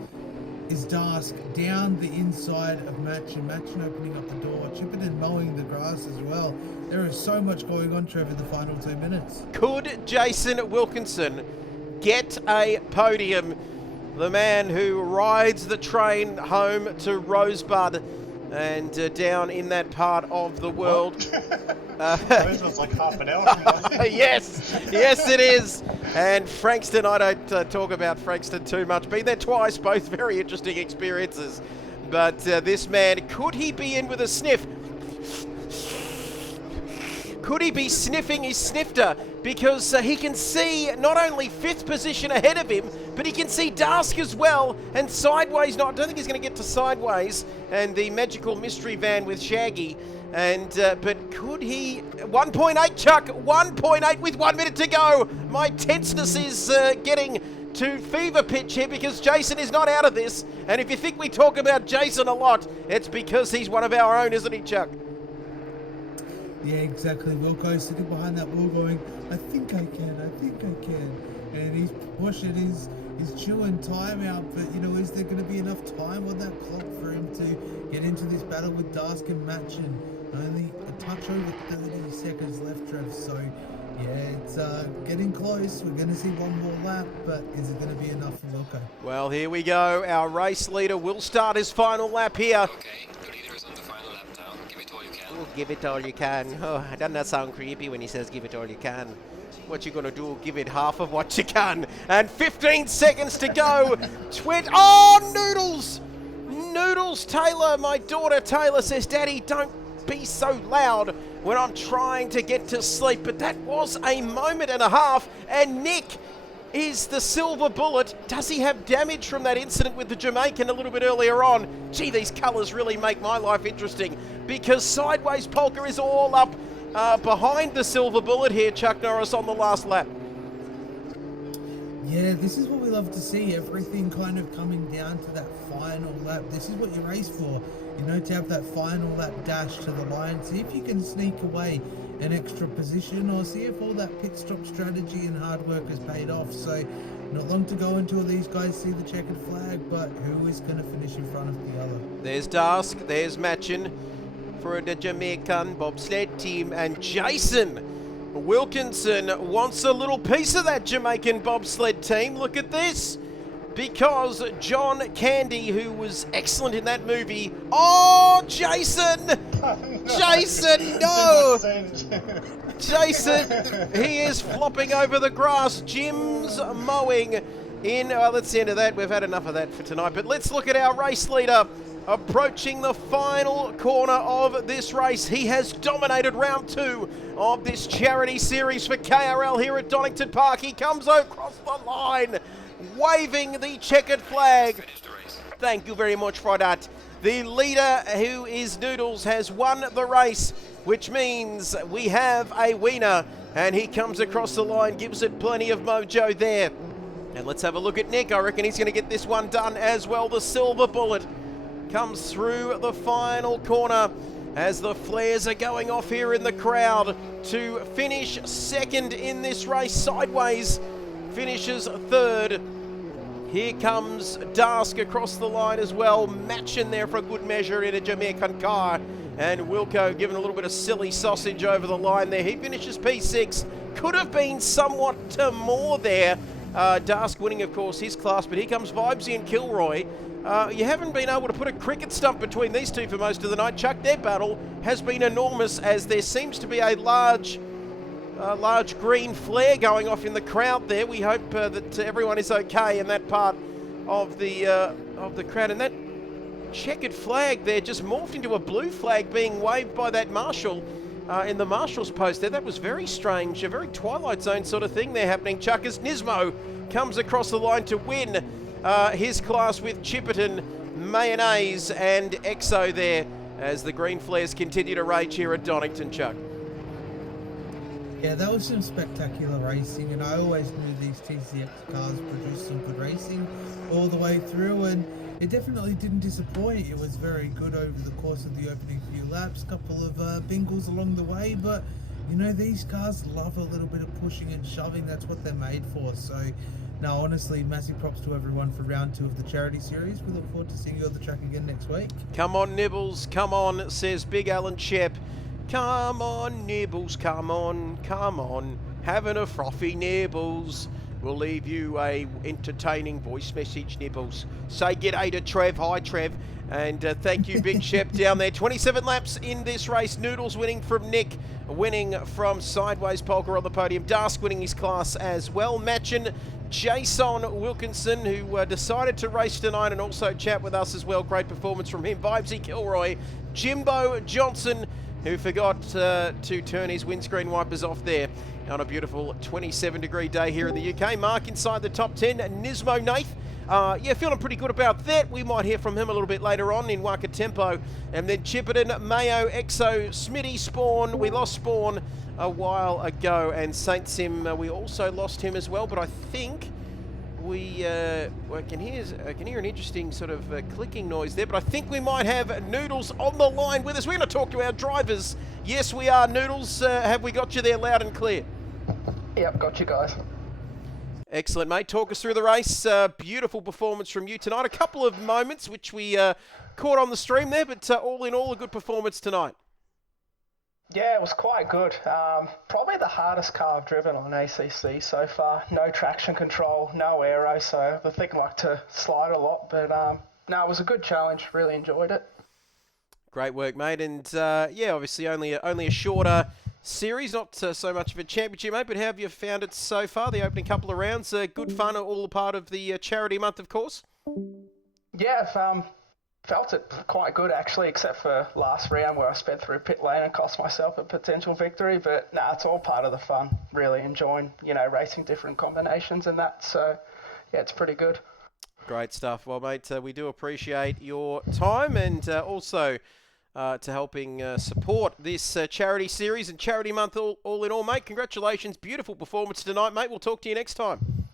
is Dask down the inside of Machin opening up the door, chipping and mowing the grass as well. There is so much going on, Trevor, the final 2 minutes. Could Jason Wilkinson get a podium? The man who rides the train home to Rosebud and down in that part of the world. Rosebuds like half an hour from now. Yes it is. And Frankston, I don't talk about Frankston too much. Been there twice, both very interesting experiences. But this man, could he be in with a sniff? Could he be sniffing his snifter? Because he can see not only 5th position ahead of him, but he can see Dask as well. And Sideways, I don't think he's going to get to Sideways and the magical mystery van with Shaggy. And but could he? 1.8, Chuck. 1.8 with 1 minute to go. My tenseness is getting to fever pitch here because Jason is not out of this. And if you think we talk about Jason a lot, it's because he's one of our own, isn't he, Chuck? Yeah, exactly. Wilco sitting behind that wheel going, I think I can. And he's pushing, he's chewing time out, but is there going to be enough time on that clock for him to get into this battle with Dask and Machin? Only a touch over 30 seconds left, Trev, so yeah, it's getting close. We're going to see one more lap, but is it going to be enough for Wilco? Well, here we go. Our race leader will start his final lap here. Okay, your leader is on the final lap now. Give it all you can. Oh, give it all you can. Oh, doesn't that sound creepy when he says give it all you can? What you gonna do? Give it half of what you can. And 15 seconds to go. Oh, Noodles! Noodles Taylor, my daughter Taylor says, Daddy, don't be so loud when I'm trying to get to sleep. But that was a moment and a half. And Nick is the Silver Bullet. Does he have damage from that incident with the Jamaican a little bit earlier on? Gee, these colours really make my life interesting because Sideways Polka is all up behind the Silver Bullet here, Chuck Norris, on the last lap. Yeah, this is what we love to see, everything kind of coming down to that final lap. This is what you race for, to have that final lap dash to the line. See if you can sneak away an extra position or see if all that pit stop strategy and hard work has paid off. So not long to go until these guys see the checkered flag, but who is going to finish in front of the other? There's Dask, there's Machin for the Jamaican bobsled team, and Jason Wilkinson wants a little piece of that Jamaican bobsled team. Look at this, because John Candy, who was excellent in that movie. Oh, Jason! No. Jason, no! Jason, he is flopping over the grass. Jim's mowing in. Let's see into that. We've had enough of that for tonight. But let's look at our race leader approaching the final corner of this race. He has dominated round 2 of this charity series for KRL here at Donington Park. He comes across the line, waving the checkered flag. Finished the race. Thank you very much for that. The leader, who is Noodles, has won the race, which means we have a winner. And he comes across the line, gives it plenty of mojo there. And let's have a look at Nick. I reckon he's going to get this one done as well. The silver bullet comes through the final corner as the flares are going off here in the crowd to finish second in this race. Sideways finishes third. Here comes Dask across the line as well. Matching there for a good measure in a Jamaican car. And Wilco giving a little bit of silly sausage over the line there. He finishes P6. Could have been somewhat more there. Dask winning, of course, his class. But here comes Vibesy and Kilroy. You haven't been able to put a cricket stump between these two for most of the night. Chuck, their battle has been enormous as there seems to be a large green flare going off in the crowd there. We hope that everyone is okay in that part of the crowd. And that checkered flag there just morphed into a blue flag being waved by that marshal in the marshal's post there. That was very strange, a very Twilight Zone sort of thing there happening. Chuck, as Nismo comes across the line to win his class with Chipperton, Mayonnaise and Exo there as the green flares continue to rage here at Donington, Chuck. Yeah, that was some spectacular racing, and I always knew these TCX cars produced some good racing all the way through, and it definitely didn't disappoint. It was very good over the course of the opening few laps, couple of bingles along the way, but you know, these cars love a little bit of pushing and shoving. That's what they're made for. So, no, honestly, massive props to everyone for round 2 of the charity series. We look forward to seeing you on the track again next week. Come on, Nibbles, come on, says Big Alan Shep. Come on, Nibbles, come on. Having a frothy, Nibbles. We'll leave you a entertaining voice message, Nibbles. Say g'day to Trev. Hi, Trev. And thank you, Big Shep, down there. 27 laps in this race. Noodles winning from Nick, winning from Sideways Polka on the podium. Dask winning his class as well. Matching Jason Wilkinson, who decided to race tonight and also chat with us as well. Great performance from him. Vibesy Kilroy. Jimbo Johnson, who forgot to turn his windscreen wipers off there on a beautiful 27-degree day here in the UK. Mark inside the top 10. Nismo Nath, yeah, feeling pretty good about that. We might hear from him a little bit later on in Waka Tempo. And then Chipperton, Mayo, Exo, Smitty, Spawn. We lost Spawn a while ago. And Saint Sim, we also lost him as well. But I think we can hear an interesting sort of clicking noise there, but I think we might have Noodles on the line with us. We're going to talk to our drivers. Yes, we are. Noodles, have we got you there loud and clear? Yep, got you guys. Excellent, mate. Talk us through the race. Beautiful performance from you tonight. A couple of moments which we caught on the stream there, but all in all, a good performance tonight. Yeah, it was quite good. Probably the hardest car I've driven on ACC so far. No traction control, no aero, so the thing like to slide a lot. But no, it was a good challenge. Really enjoyed it. Great work, mate. And yeah, obviously only a shorter series, not so much of a championship, mate. But how have you found it so far? The opening couple of rounds, good fun, all a part of the charity month, of course. Yeah, I've felt it quite good actually, except for last round where I sped through pit lane and cost myself a potential victory. But nah, it's all part of the fun. Really enjoying, racing different combinations and that. So yeah, it's pretty good. Great stuff. Well, mate, we do appreciate your time and also to helping support this charity series and charity month all in all, mate. Congratulations. Beautiful performance tonight, mate. We'll talk to you next time.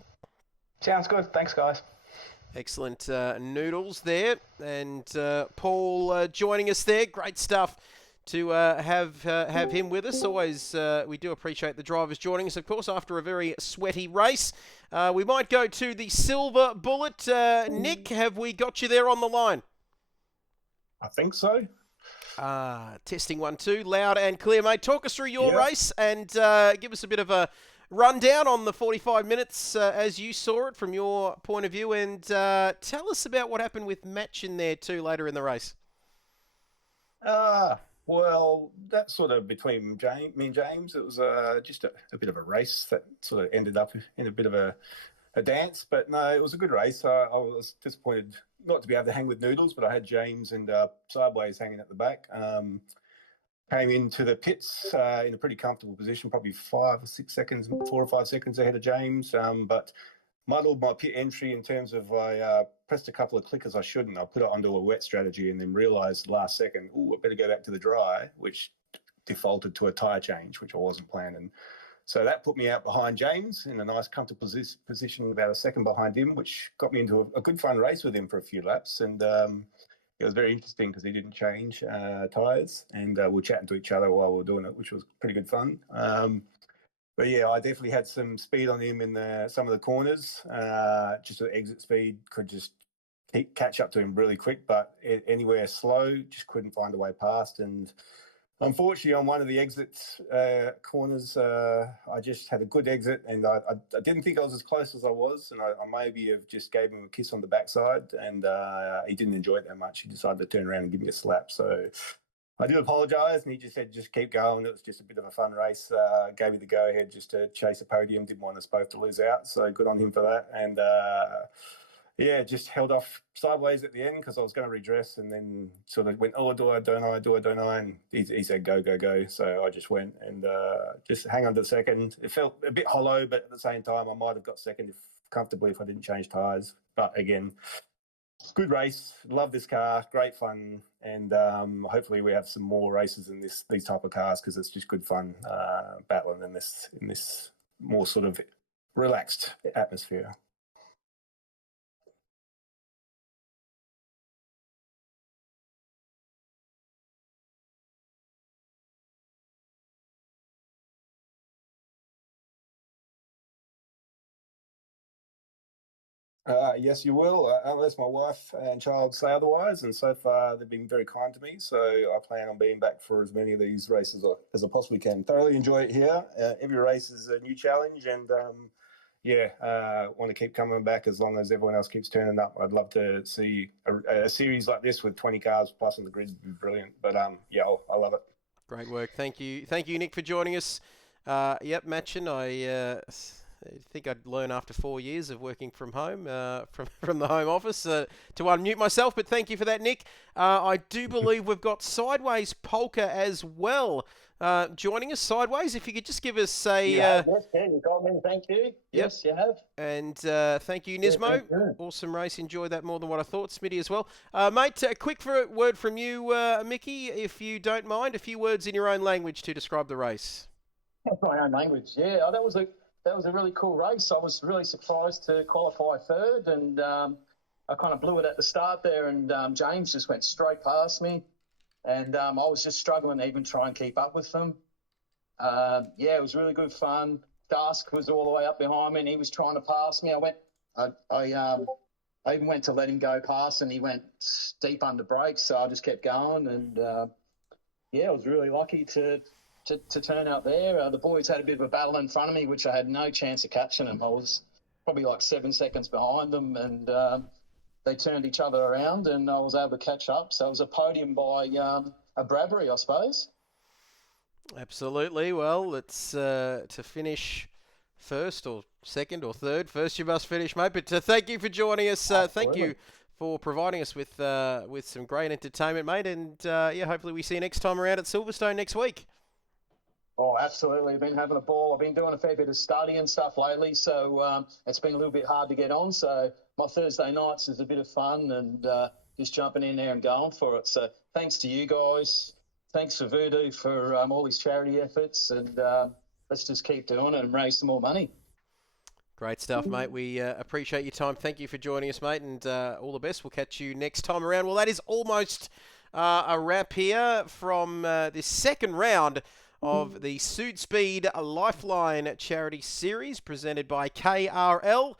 Sounds good. Thanks, guys. Excellent Noodles there, and Paul joining us there. Great stuff to have him with us. Always, we do appreciate the drivers joining us, of course, after a very sweaty race. We might go to the silver bullet. Nick, have we got you there on the line? I think so. Testing 1, 2, loud and clear, mate. Talk us through your race and give us a bit of a rundown on the 45 minutes as you saw it from your point of view, and tell us about what happened with Match in there too later in the race. Well, that's sort of between me and James. It was just a bit of a race that sort of ended up in a bit of a dance. But no, it was a good race. I was disappointed not to be able to hang with Noodles, but I had James and Sideways hanging at the back. Came into the pits in a pretty comfortable position, probably 4 or 5 seconds ahead of James. But muddled my pit entry in terms of I pressed a couple of clickers I shouldn't. I put it onto a wet strategy and then realised last second, I better go back to the dry, which defaulted to a tyre change, which I wasn't planning. So that put me out behind James in a nice comfortable position, about a second behind him, which got me into a good fun race with him for a few laps. And it was very interesting because he didn't change tyres, and we were chatting to each other while we were doing it, which was pretty good fun. But yeah, I definitely had some speed on him in some of the corners. Just at exit speed, could just catch up to him really quick, but anywhere slow, just couldn't find a way past. And unfortunately, on one of the exit corners, I just had a good exit, and I didn't think I was as close as I was, and I maybe have just gave him a kiss on the backside, and he didn't enjoy it that much. He decided to turn around and give me a slap. So I do apologise, and he just said, just keep going. It was just a bit of a fun race. Gave me the go-ahead just to chase a podium. Didn't want us both to lose out, so good on him for that. And yeah, just held off Sideways at the end because I was going to redress, and then sort of went, do I, don't I? And he said, go. So I just went and just hang on to the second. It felt a bit hollow, but at the same time, I might have got second comfortably if I didn't change tyres. But again, good race. Love this car. Great fun. And hopefully we have some more races in these type of cars because it's just good fun battling in this more sort of relaxed atmosphere. Yes, you will, unless my wife and child say otherwise. And so far, they've been very kind to me. So I plan on being back for as many of these races as I possibly can. Thoroughly enjoy it here. Every race is a new challenge, and want to keep coming back as long as everyone else keeps turning up. I'd love to see a series like this with 20 cars plus on the grid. Would be brilliant. But I love it. Great work. Thank you, Nick, for joining us. Yep, Machin, I think I'd learn after 4 years of working from home, from the home office, to unmute myself. But thank you for that, Nick. I do believe we've got Sideways Polka as well joining us. Sideways, if you could just give us a... yes, you got me. Thank you. Yep. Yes, you have. And thank you, Nismo. Thank you. Awesome race. Enjoyed that more than what I thought. Smitty as well. Mate, a quick word from you, Mickey, if you don't mind. A few words in your own language to describe the race. My own language, yeah. That was a really cool race. I was really surprised to qualify third, and I kind of blew it at the start there, and James just went straight past me, and I was just struggling to even try and keep up with them. It was really good fun. Dusk was all the way up behind me, and he was trying to pass me. I even went to let him go past, and he went deep under brakes, so I just kept going, and I was really lucky to turn out there. The boys had a bit of a battle in front of me, which I had no chance of catching them. I was probably like 7 seconds behind them, and they turned each other around, and I was able to catch up. So it was a podium by a Bradbury, I suppose. Absolutely. Well, it's to finish first or second or third. First you must finish, mate. But thank you for joining us. Thank you for providing us with some great entertainment, mate. And hopefully we see you next time around at Silverstone next week. Oh, absolutely. I've been having a ball. I've been doing a fair bit of study and stuff lately, so it's been a little bit hard to get on. So my Thursday nights is a bit of fun, and just jumping in there and going for it. So thanks to you guys. Thanks for Voodoo for all these charity efforts, and let's just keep doing it and raise some more money. Great stuff, mate. We appreciate your time. Thank you for joining us, mate, and all the best. We'll catch you next time around. Well, that is almost a wrap here from this second round of the SUDSPEED Lifeline Charity Series presented by KRL.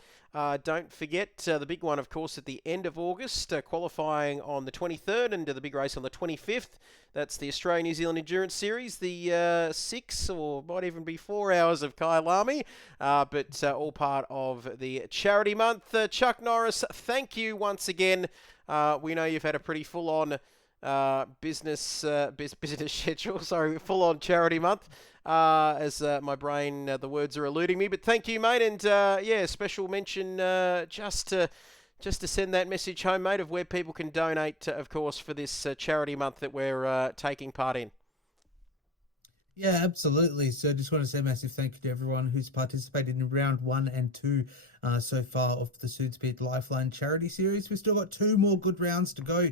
Don't forget the big one, of course, at the end of August, qualifying on the 23rd and the big race on the 25th. That's the Australia-New Zealand Endurance Series, the 6 or might even be 4 hours of Kyalami, but all part of the charity month. Chuck Norris, thank you once again. We know you've had a pretty full-on business schedule. Sorry, full on charity month. As my brain, the words are eluding me. But thank you, mate. And yeah, special mention just to send that message home, mate, of where people can donate, of course, for this charity month that we're taking part in. Yeah, absolutely. So just want to say a massive thank you to everyone who's participated in round 1 and 2 so far of the SUDSPEED Lifeline charity series. We've still got 2 more good rounds to go.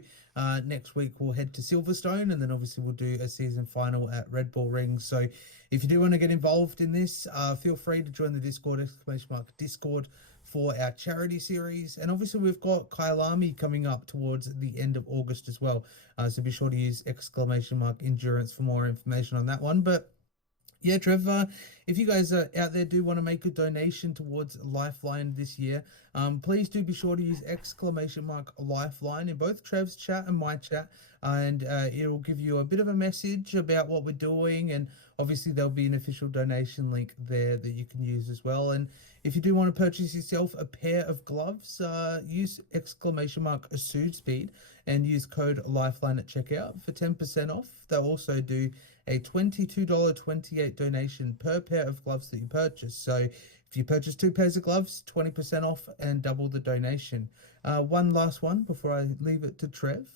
Next week we'll head to Silverstone, and then obviously we'll do a season final at Red Bull Ring. So if you do want to get involved in this, feel free to join the Discord, Discord for our charity series. And obviously we've got Kyalami coming up towards the end of August as well. So be sure to use !endurance for more information on that one. But yeah, Trevor, if you guys are out there do want to make a donation towards Lifeline this year, please do be sure to use !Lifeline in both Trev's chat and my chat, and it'll give you a bit of a message about what we're doing, and obviously there'll be an official donation link there that you can use as well. And if you do want to purchase yourself a pair of gloves, use !SUDSPEED and use code LIFELINE at checkout for 10% off. They'll also do a $22.28 donation per pair of gloves that you purchase. So if you purchase 2 pairs of gloves, 20% off and double the donation. One last one before I leave it to Trev.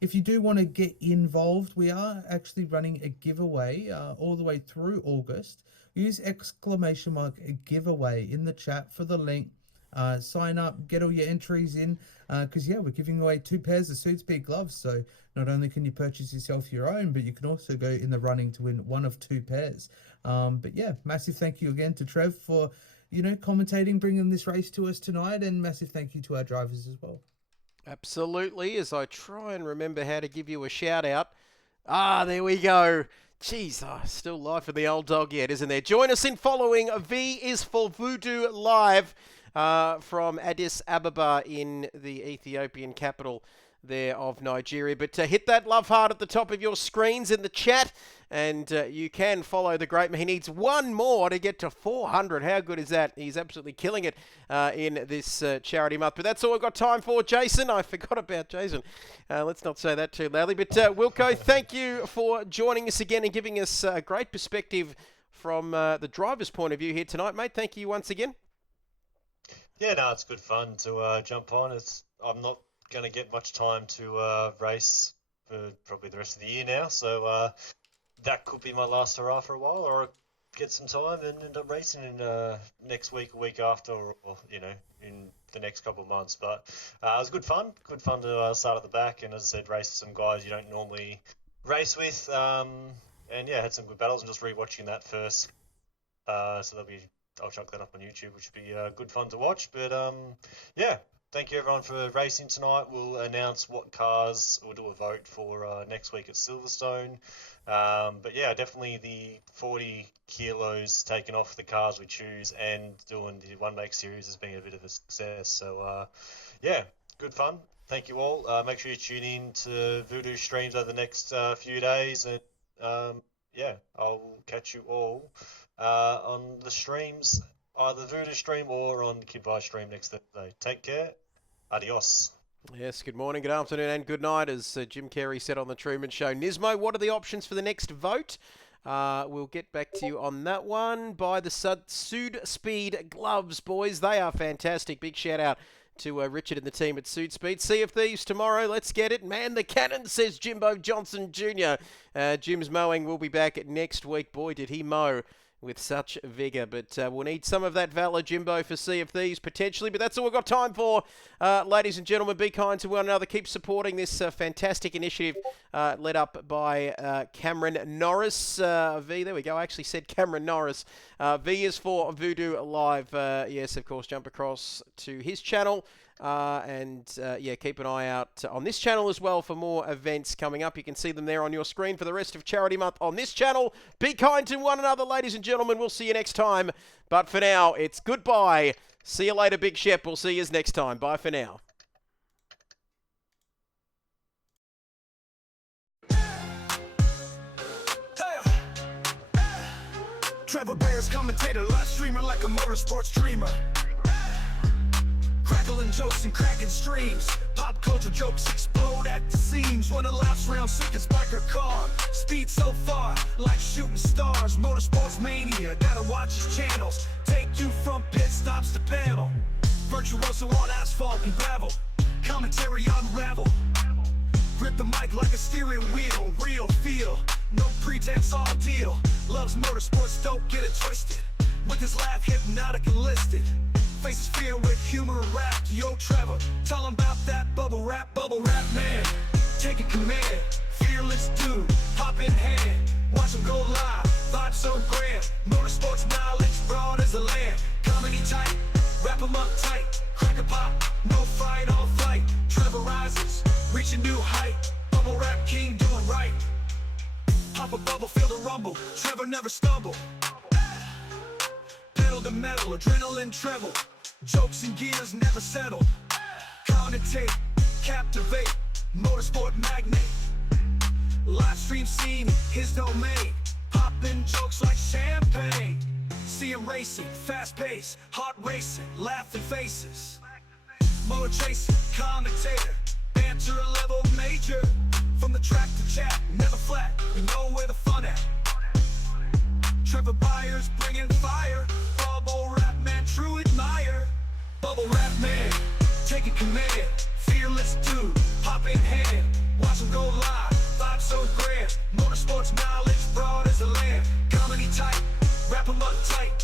If you do want to get involved, we are actually running a giveaway all the way through August. Use !giveaway in the chat for the link. Sign up, get all your entries in, because yeah, we're giving away 2 pairs of SUDSPEED gloves. So not only can you purchase yourself your own, but you can also go in the running to win one of 2 pairs. But yeah, massive thank you again to Trev for, you know, commentating, bringing this race to us tonight, and massive thank you to our drivers as well. Absolutely, as I try and remember how to give you a shout out. There we go. Jeez, still live for the old dog yet, isn't there? Join us in following V is for Voodoo live from Addis Ababa in the Ethiopian capital there of Nigeria. But hit that love heart at the top of your screens in the chat, and you can follow the great man. He needs 1 more to get to 400. How good is that? He's absolutely killing it in this charity month. But that's all we've got time for, Jason. I forgot about Jason. Let's not say that too loudly. But Wilco, thank you for joining us again and giving us a great perspective from the driver's point of view here tonight, mate. Thank you once again. Yeah, no, it's good fun to jump on. I'm not going to get much time to race for probably the rest of the year now, so that could be my last hurrah for a while, or get some time and end up racing in next week, a week after, or you know, in the next couple of months. But it was good fun to start at the back, and as I said, race with some guys you don't normally race with, and yeah, had some good battles, and just rewatching that first, so I'll chuck that up on YouTube, which would be good fun to watch. But yeah, thank you everyone for racing tonight. We'll announce what cars, we'll do a vote for next week at Silverstone. But yeah, definitely the 40 kilos taken off the cars we choose, and doing the One Make series has been a bit of a success. So yeah, good fun. Thank you all. Make sure you tune in to Voodoo streams over the next few days, and yeah, I'll catch you all on the streams, either Voodoo stream or on Kid Vice stream next Thursday. Take care. Adios. Yes, good morning, good afternoon, and good night, as Jim Carrey said on The Truman Show. Nismo, what are the options for the next vote? We'll get back to you on that one. Buy the SUDSPEED gloves, boys. They are fantastic. Big shout out to Richard and the team at SUDSPEED. Sea of Thieves tomorrow. Let's get it. Man the cannon, says Jimbo Johnson Jr. Jim's mowing will be back next week. Boy, did he mow with such vigour. But we'll need some of that valour, Jimbo, for Sea of Thieves, potentially. But that's all we've got time for. Ladies and gentlemen, be kind to one another. Keep supporting this fantastic initiative led up by Cameron Norris. V, there we go. I actually said Cameron Norris. V is for Voodoo Live. Yes, of course, jump across to his channel. Yeah, keep an eye out on this channel as well for more events coming up. You can see them there on your screen for the rest of Charity Month on this channel. Be kind to one another, ladies and gentlemen. We'll see you next time. But for now, it's goodbye. See you later, Big Shep. We'll see you next time. Bye for now. Trevor Bears, commentator, live streamer like a motorsports dreamer. Crackling jokes and cracking streams. Pop culture jokes explode at the seams. When a laps round circuits spark a car. Speed so far, like shooting stars. Motorsports mania, gotta watch his channels. Take you from pit stops to panel. Virtuoso on asphalt and gravel. Commentary unravel. Grip the mic like a steering wheel. Real feel, no pretense, all deal. Loves motorsports, don't get it twisted. With his laugh hypnotic and listed. Faces fear with humor and rap. Yo Trevor, tell him about that bubble rap man. Taking command, fearless dude, pop in hand. Watch him go live, vibe so grand. Motorsports knowledge, broad as the land. Comedy tight, wrap him up tight. Crack a pop, no fight, all flight. Trevor rises, reach a new height. Bubble rap king doing right. Pop a bubble, feel the rumble. Trevor never stumble. Pedal to metal, adrenaline treble. Jokes and gears never settle. Commentate, captivate. Motorsport magnate. Live stream scene, his domain. Popping jokes like champagne. See him racing, fast pace. Heart racing, laughing faces. Motor chasing, commentator. Banter level major. From the track to chat, never flat. We know where the fun at. Trevor Byers bringing fire. Bubble rap man, true admire. Bubble rap man, taking command. Fearless dude, pop in hand. Watch him go live, vibe so grand. Motorsports knowledge, broad as the land. Comedy tight, wrap him up tight.